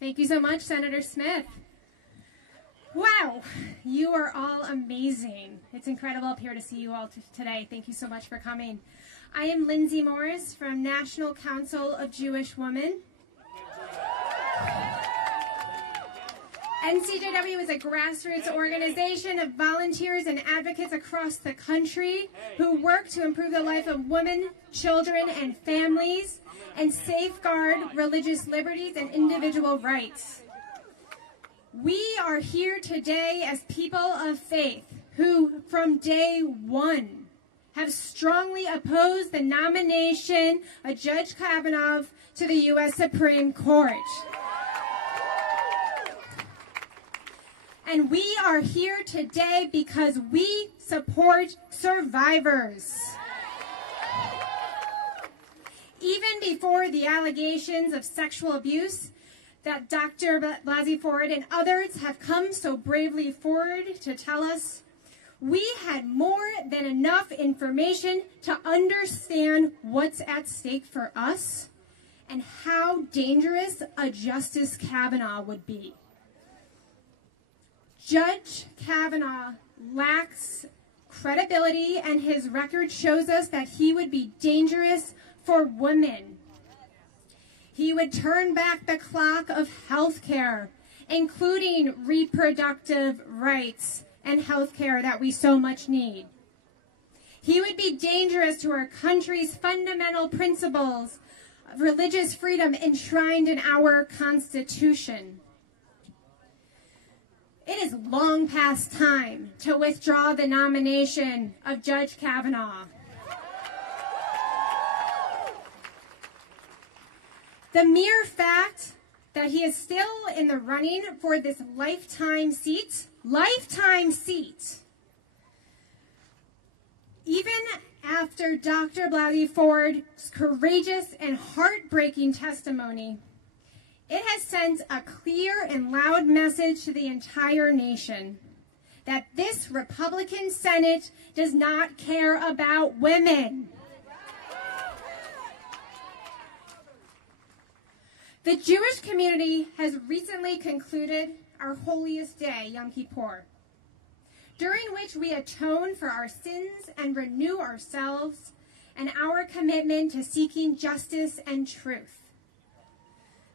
Thank you so much, Senator Smith. Wow, you are all amazing. It's incredible up here to see you all today. Thank you so much for coming. I am Lindsay Morris from National Council of Jewish Women. NCJW is a grassroots organization of volunteers and advocates across the country who work to improve the life of women, children, and families, and safeguard religious liberties and individual rights. We are here today as people of faith who, from day one, have strongly opposed the nomination of Judge Kavanaugh to the U.S. Supreme Court. And we are here today because we support survivors. Even before the allegations of sexual abuse that Dr. Blasey Ford and others have come so bravely forward to tell us, we had more than enough information to understand what's at stake for us and how dangerous a Justice Kavanaugh would be. Judge Kavanaugh lacks credibility, and his record shows us that he would be dangerous for women. He would turn back the clock of health care, including reproductive rights and health care that we so much need. He would be dangerous to our country's fundamental principles of religious freedom enshrined in our Constitution. It is long past time to withdraw the nomination of Judge Kavanaugh. The mere fact that he is still in the running for this lifetime seat, even after Dr. Blasey Ford's courageous and heartbreaking testimony, it has sent a clear and loud message to the entire nation that this Republican Senate does not care about women. The Jewish community has recently concluded our holiest day, Yom Kippur, during which we atone for our sins and renew ourselves and our commitment to seeking justice and truth.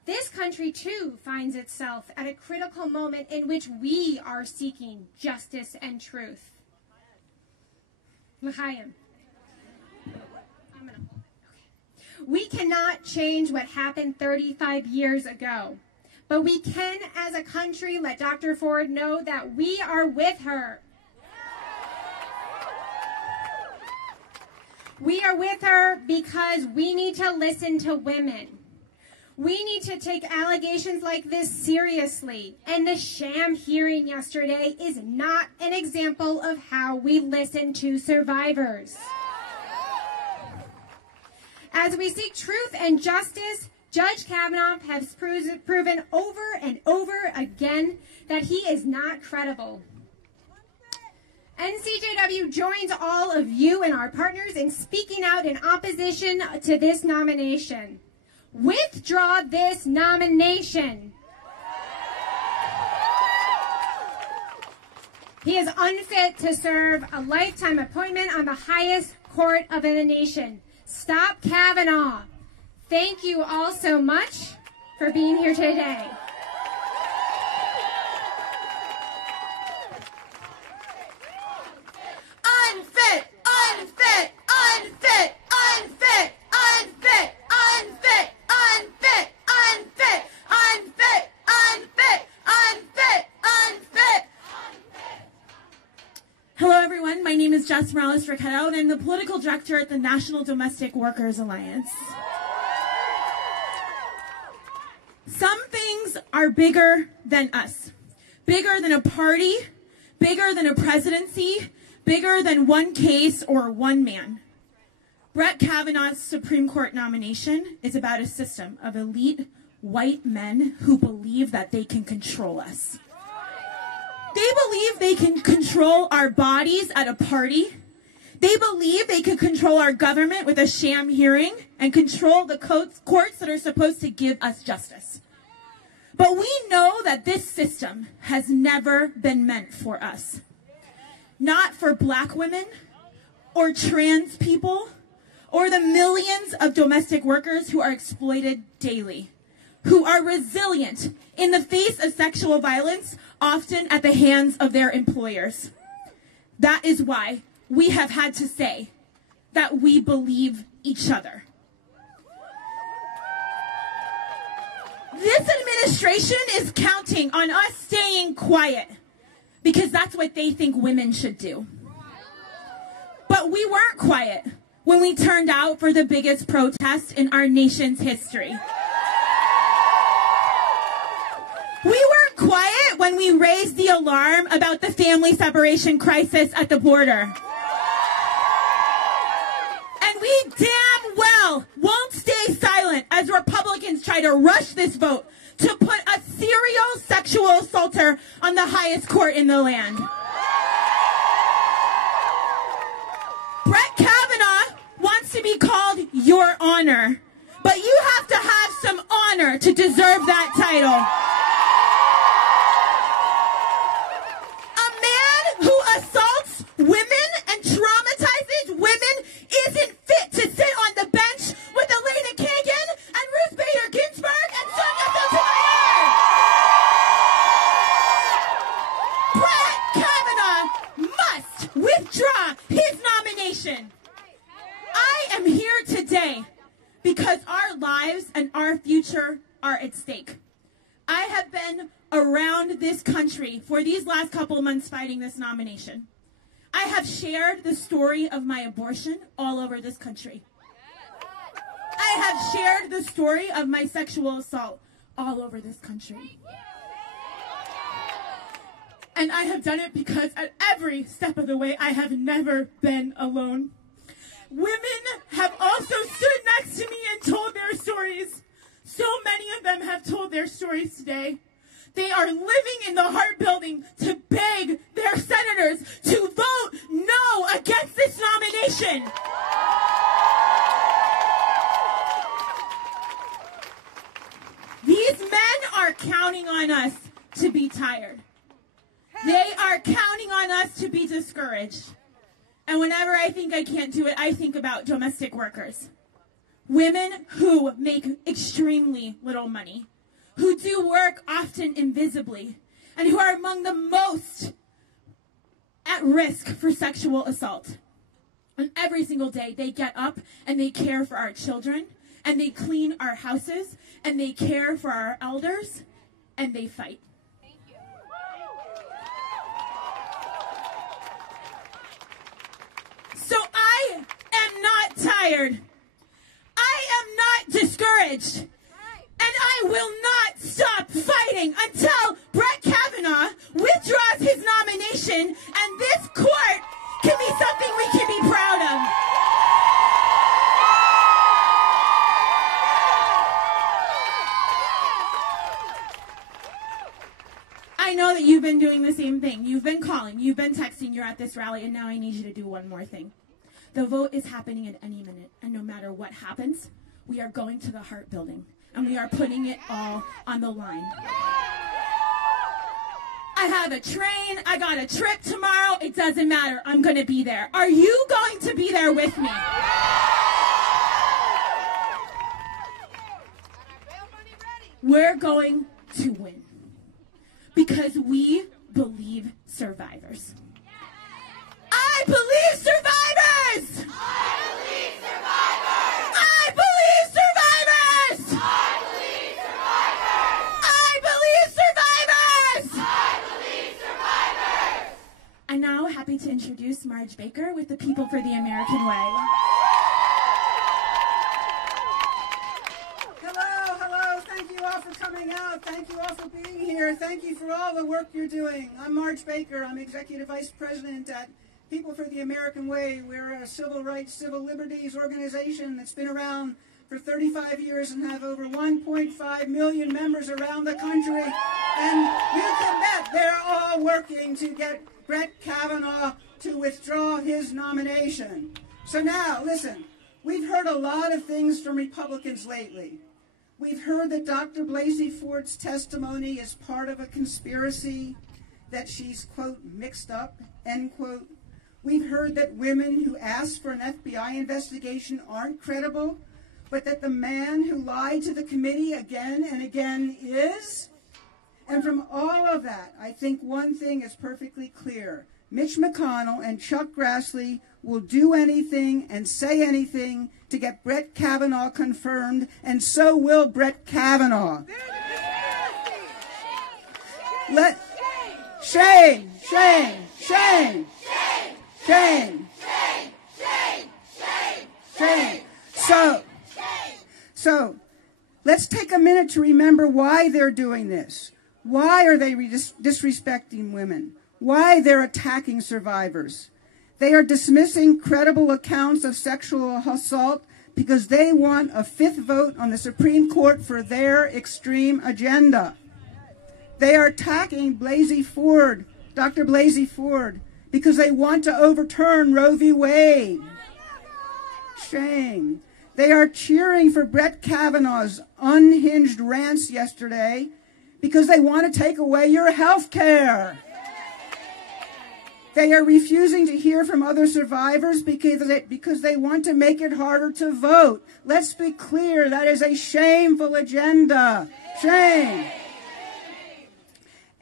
This country, too, finds itself at a critical moment in which we are seeking justice and truth. L'chaim. We cannot change what happened 35 years ago, but we can, as a country, let Dr. Ford know that we are with her. We are with her because we need to listen to women. We need to take allegations like this seriously, and the sham hearing yesterday is not an example of how we listen to survivors. As we seek truth and justice, Judge Kavanaugh has proven over and over again that he is not credible. NCJW joins all of you and our partners in speaking out in opposition to this nomination. Withdraw this nomination. He is unfit to serve a lifetime appointment on the highest court of the nation. Stop Kavanaugh. Thank you all so much for being here today. Unfit, unfit, unfit, unfit, unfit, unfit, unfit, unfit, unfit, unfit, unfit, unfit. Hello, everyone. My name is Jess Morales-Ricchetto, and I'm the political director at the National Domestic Workers Alliance. Some things are bigger than us, bigger than a party, bigger than a presidency, bigger than one case or one man. Brett Kavanaugh's Supreme Court nomination is about a system of elite white men who believe that they can control us. They believe they can control our bodies at a party. They believe they can control our government with a sham hearing and control the courts that are supposed to give us justice. But we know that this system has never been meant for us. Not for black women or trans people or the millions of domestic workers who are exploited daily, who are resilient in the face of sexual violence, often at the hands of their employers. That is why we have had to say that we believe each other. This administration is counting on us staying quiet because that's what they think women should do. But we weren't quiet when we turned out for the biggest protest in our nation's history. We weren't quiet when we raised the alarm about the family separation crisis at the border. And we damn well won't stay silent as Republicans try to rush this vote to put a serial sexual assaulter on the highest court in the land. Brett Kavanaugh wants to be called Your Honor, but you have to have some honor to deserve that title. A man who assaults women and traumatizes women isn't fit to sit on the bench with Elena Kagan and Ruth Bader Ginsburg and Sonia Sotomayor. Brett Kavanaugh must withdraw his nomination. I am here today because our lives and our future are at stake. I have been around this country for these last couple of months fighting this nomination. I have shared the story of my abortion all over this country. I have shared the story of my sexual assault all over this country. And I have done it because at every step of the way, I have never been alone. Women have also stood next to me and told their stories. So many of them have told their stories today. They are living in the Hart Building to beg their senators to vote no against this nomination. These men are counting on us to be tired. They are counting on us to be discouraged. And whenever I think I can't do it, I think about domestic workers. Women who make extremely little money, who do work often invisibly, and who are among the most at risk for sexual assault. And every single day they get up and they care for our children, and they clean our houses, and they care for our elders, and they fight. So I am not tired. I am not discouraged. And I will not stop fighting until Brett Kavanaugh withdraws his nomination and this court can be something we can be proud of. I know that you've been doing the same thing. You've been calling, you've been texting, you're at this rally, and now I need you to do one more thing. The vote is happening at any minute, and no matter what happens, we are going to the Hart Building, and we are putting it all on the line. I I have a train. I got a trip tomorrow. It doesn't matter. I'm going to be there. Are you going to be there with me? We're going to win because we believe survivors. I believe survivors! I believe survivors! I believe survivors! I believe survivors! I believe survivors! I believe survivors! I'm now happy to introduce Marge Baker with the People for the American Way. Hello, thank you all for coming out. Thank you all for being here. Thank you for all the work you're doing. I'm Marge Baker. I'm Executive Vice President at People for the American Way. We're a civil rights, civil liberties organization that's been around for 35 years and have over 1.5 million members around the country. And you can bet they're all working to get Brett Kavanaugh to withdraw his nomination. So now, listen, we've heard a lot of things from Republicans lately. We've heard that Dr. Blasey Ford's testimony is part of a conspiracy, that she's, quote, mixed up, end quote. We've heard that women who ask for an FBI investigation aren't credible, but that the man who lied to the committee again and again is. And from all of that, I think one thing is perfectly clear. Mitch McConnell and Chuck Grassley will do anything and say anything to get Brett Kavanaugh confirmed, and so will Brett Kavanaugh. Shame, shame, shame, shame, shame. So, let's take a minute to remember why they're doing this. Why are they disrespecting women? Why they're attacking survivors? They are dismissing credible accounts of sexual assault because they want a fifth vote on the Supreme Court for their extreme agenda. They are attacking Blasey Ford, Dr. Blasey Ford, because they want to overturn Roe v. Wade. Shame. They are cheering for Brett Kavanaugh's unhinged rants yesterday because they want to take away your health care. They are refusing to hear from other survivors because they want to make it harder to vote. Let's be clear, that is a shameful agenda. Shame.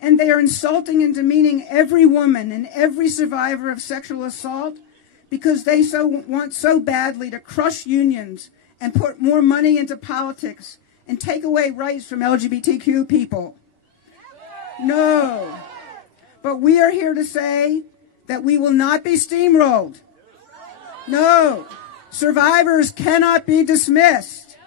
And they are insulting and demeaning every woman and every survivor of sexual assault because they want so badly to crush unions and put more money into politics and take away rights from LGBTQ people. No. But we are here to say that we will not be steamrolled. No. Survivors cannot be dismissed.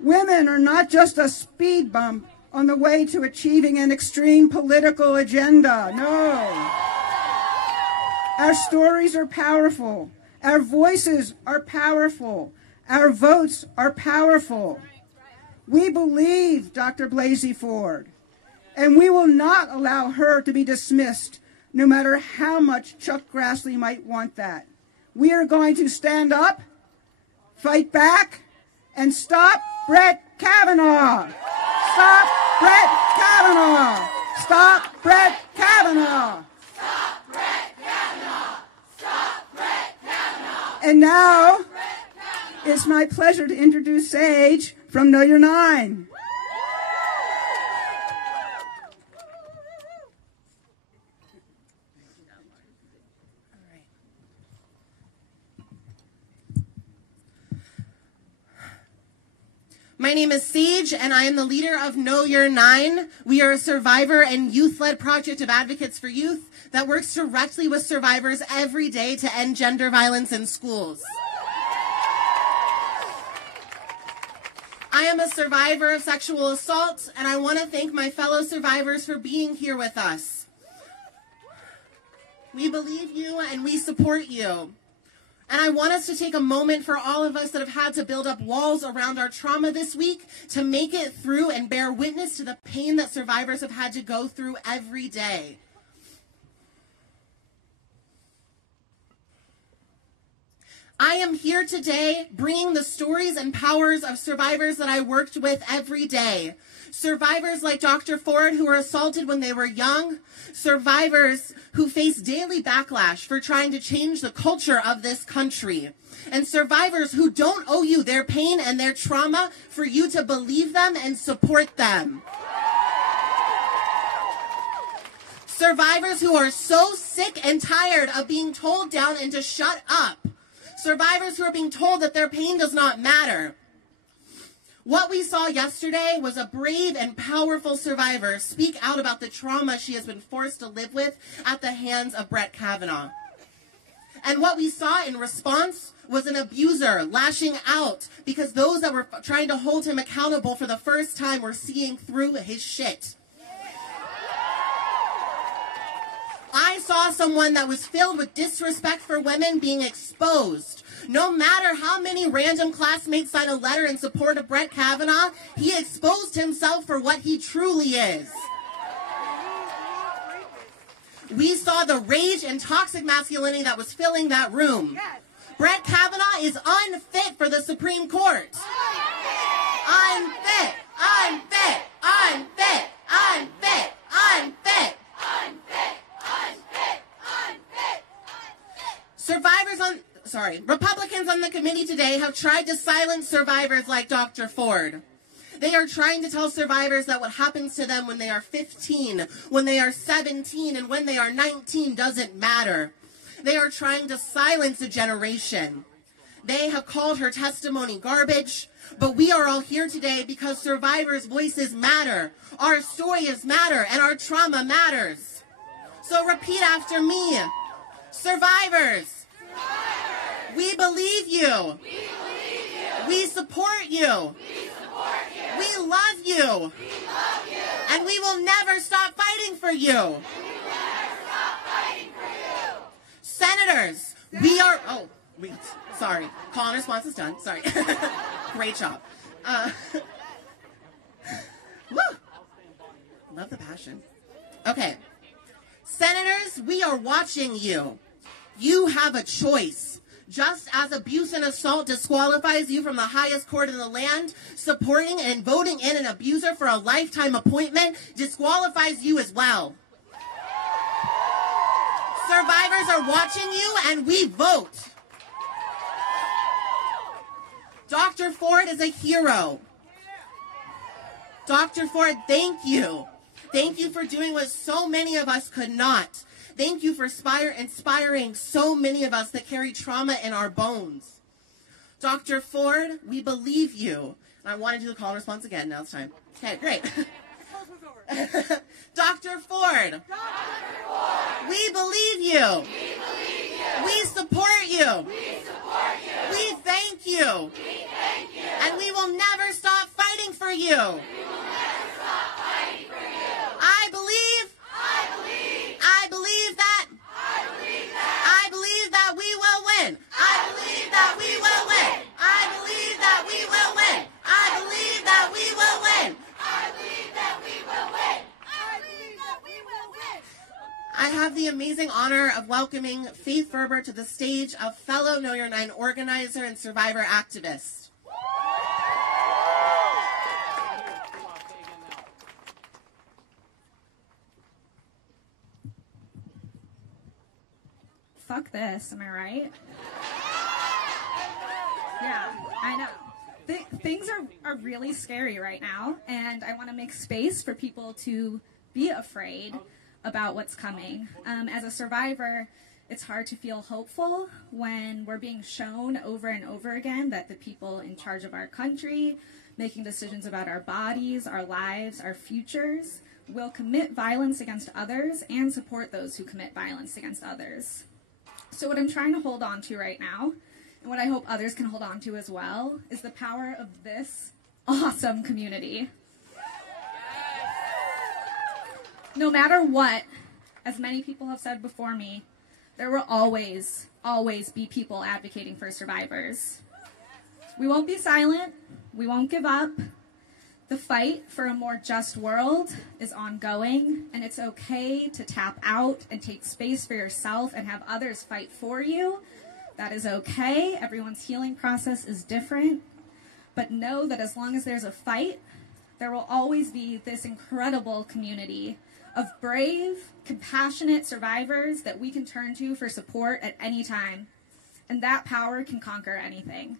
Women are not just a speed bump on the way to achieving an extreme political agenda. No. Our stories are powerful. Our voices are powerful. Our votes are powerful. We believe Dr. Blasey Ford, and we will not allow her to be dismissed, no matter how much Chuck Grassley might want that. We are going to stand up, fight back, and stop Brett Kavanaugh. Stop Brett Kavanaugh. Stop Brett Kavanaugh. Stop Brett Kavanaugh. Stop Brett Kavanaugh. And now, it's my pleasure to introduce Sage from Know Your Nine. My name is Sage, and I am the leader of Know Your Nine. We are a survivor and youth-led project of advocates for youth that works directly with survivors every day to end gender violence in schools. I am a survivor of sexual assault, and I want to thank my fellow survivors for being here with us. We believe you and we support you. And I want us to take a moment for all of us that have had to build up walls around our trauma this week to make it through and bear witness to the pain that survivors have had to go through every day. I am here today bringing the stories and powers of survivors that I worked with every day. Survivors like Dr. Ford who were assaulted when they were young. Survivors who face daily backlash for trying to change the culture of this country. And survivors who don't owe you their pain and their trauma for you to believe them and support them. Survivors who are so sick and tired of being told down and to shut up. Survivors who are being told that their pain does not matter. What we saw yesterday was a brave and powerful survivor speak out about the trauma she has been forced to live with at the hands of Brett Kavanaugh. And what we saw in response was an abuser lashing out because those that were trying to hold him accountable for the first time were seeing through his shit. I saw someone that was filled with disrespect for women being exposed. No matter how many random classmates signed a letter in support of Brett Kavanaugh, he exposed himself for what he truly is. We saw the rage and toxic masculinity that was filling that room. Brett Kavanaugh is unfit for the Supreme Court. Unfit, unfit, unfit, unfit, unfit. Republicans on the committee today have tried to silence survivors like Dr. Ford. They are trying to tell survivors that what happens to them when they are 15, when they are 17, and when they are 19 doesn't matter. They are trying to silence a generation. They have called her testimony garbage, but we are all here today because survivors' voices matter. Our stories matter, and our trauma matters. So repeat after me. Survivors. We believe you. We support you. We love you. And we will never stop fighting for you. Senators, we are... Oh, sorry. Call and response is done. Sorry. Great job. Woo! Love the passion. Okay. Senators, we are watching you. You have a choice. Just as abuse and assault disqualifies you from the highest court in the land, supporting and voting in an abuser for a lifetime appointment disqualifies you as well. Survivors are watching you, and we vote. Dr. Ford is a hero. Dr. Ford, thank you. Thank you for doing what so many of us could not. Thank you for inspiring so many of us that carry trauma in our bones. Dr. Ford, we believe you. And I want to do the call and response again. Now it's time. Okay, great. Dr. Ford, we believe you. We support you. We thank you. And we will never stop fighting for you. I believe that we will win. I believe that we will win. I believe that we will win. I believe that we will win. I believe that we will win. I believe that we will win. I have the amazing honor of welcoming Faith Ferber to the stage, a fellow Know Your Nine organizer and survivor activist. Fuck this, am I right? Yeah, I know. Things are really scary right now, and I want to make space for people to be afraid about what's coming. As a survivor, it's hard to feel hopeful when we're being shown over and over again that the people in charge of our country, making decisions about our bodies, our lives, our futures, will commit violence against others and support those who commit violence against others. So what I'm trying to hold on to right now, and what I hope others can hold on to as well, is the power of this awesome community. No matter what, as many people have said before me, there will always, always be people advocating for survivors. We won't be silent. We won't give up. The fight for a more just world is ongoing, and it's okay to tap out and take space for yourself and have others fight for you, That is okay. Everyone's healing process is different. But know that as long as there's a fight, there will always be this incredible community of brave, compassionate survivors that we can turn to for support at any time. And that power can conquer anything.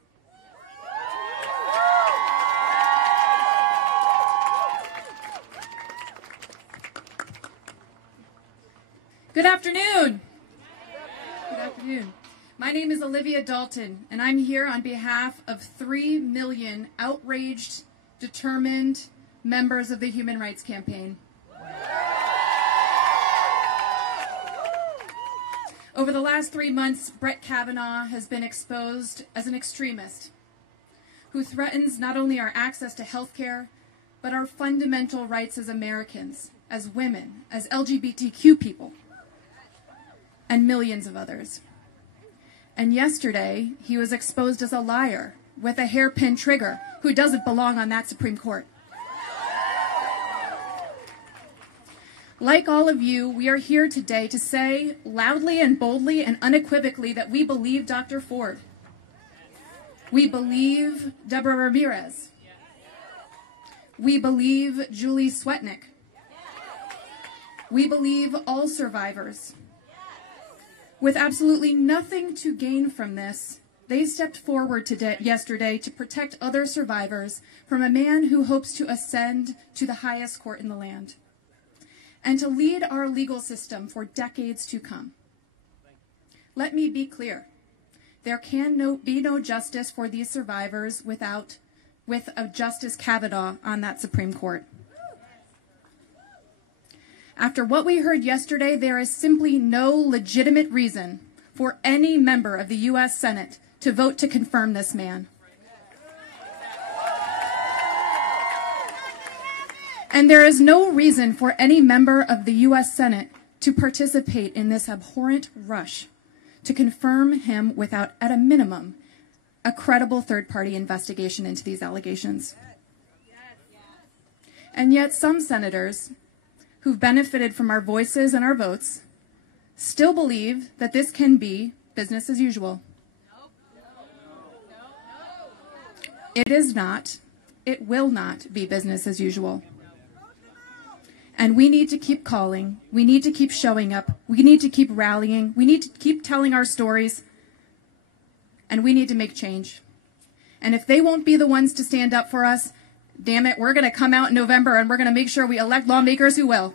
Good afternoon. Good afternoon. My name is Olivia Dalton, and I'm here on behalf of 3 million outraged, determined members of the Human Rights Campaign. Over the last 3 months, Brett Kavanaugh has been exposed as an extremist who threatens not only our access to health care, but our fundamental rights as Americans, as women, as LGBTQ people, and millions of others. And yesterday, he was exposed as a liar with a hairpin trigger who doesn't belong on that Supreme Court. Like all of you, we are here today to say loudly and boldly and unequivocally that we believe Dr. Ford. We believe Deborah Ramirez. We believe Julie Swetnick. We believe all survivors. With absolutely nothing to gain from this, they stepped forward yesterday to protect other survivors from a man who hopes to ascend to the highest court in the land, and to lead our legal system for decades to come. Let me be clear. There can be no justice for these survivors with a Justice Kavanaugh on that Supreme Court. After what we heard yesterday, there is simply no legitimate reason for any member of the U.S. Senate to vote to confirm this man. And there is no reason for any member of the U.S. Senate to participate in this abhorrent rush to confirm him without, at a minimum, a credible third-party investigation into these allegations. And yet some senators who've benefited from our voices and our votes still believe that this can be business as usual. It is not. It will not be business as usual. And we need to keep calling. We need to keep showing up. We need to keep rallying. We need to keep telling our stories. And we need to make change. And if they won't be the ones to stand up for us, damn it, we're going to come out in November and we're going to make sure we elect lawmakers who will.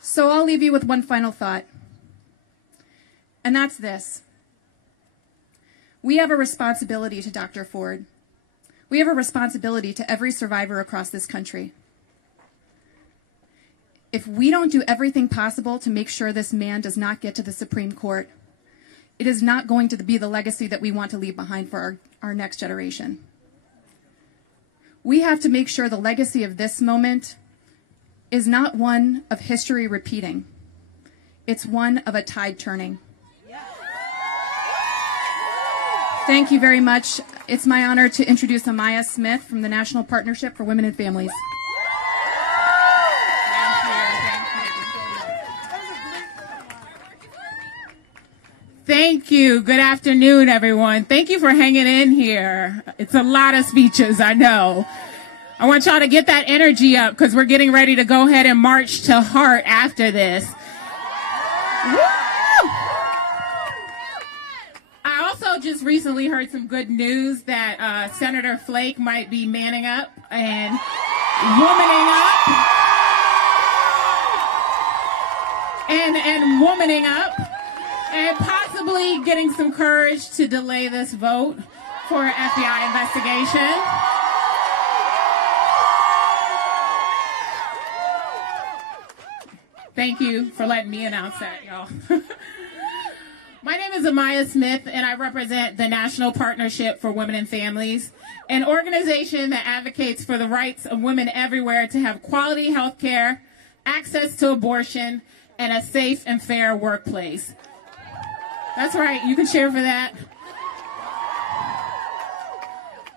So I'll leave you with one final thought, and that's this. We have a responsibility to Dr. Ford. We have a responsibility to every survivor across this country. If we don't do everything possible to make sure this man does not get to the Supreme Court, it is not going to be the legacy that we want to leave behind for our next generation. We have to make sure the legacy of this moment is not one of history repeating. It's one of a tide turning. Thank you very much. It's my honor to introduce Amaya Smith from the National Partnership for Women and Families. Thank you. Good afternoon, everyone. Thank you for hanging in here. It's a lot of speeches, I know. I want y'all to get that energy up because we're getting ready to go ahead and march to Hart after this. Woo! I also just recently heard some good news that Senator Flake might be manning up and womaning up and womaning up and possibly getting some courage to delay this vote for an FBI investigation. Thank you for letting me announce that, y'all. My name is Amaya Smith, and I represent the National Partnership for Women and Families, an organization that advocates for the rights of women everywhere to have quality health care, access to abortion, and a safe and fair workplace. That's right, you can cheer for that.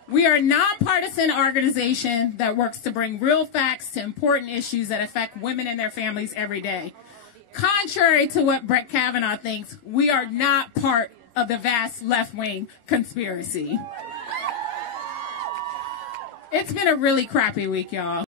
We are a nonpartisan organization that works to bring real facts to important issues that affect women and their families every day. Contrary to what Brett Kavanaugh thinks, we are not part of the vast left-wing conspiracy. It's been a really crappy week, y'all.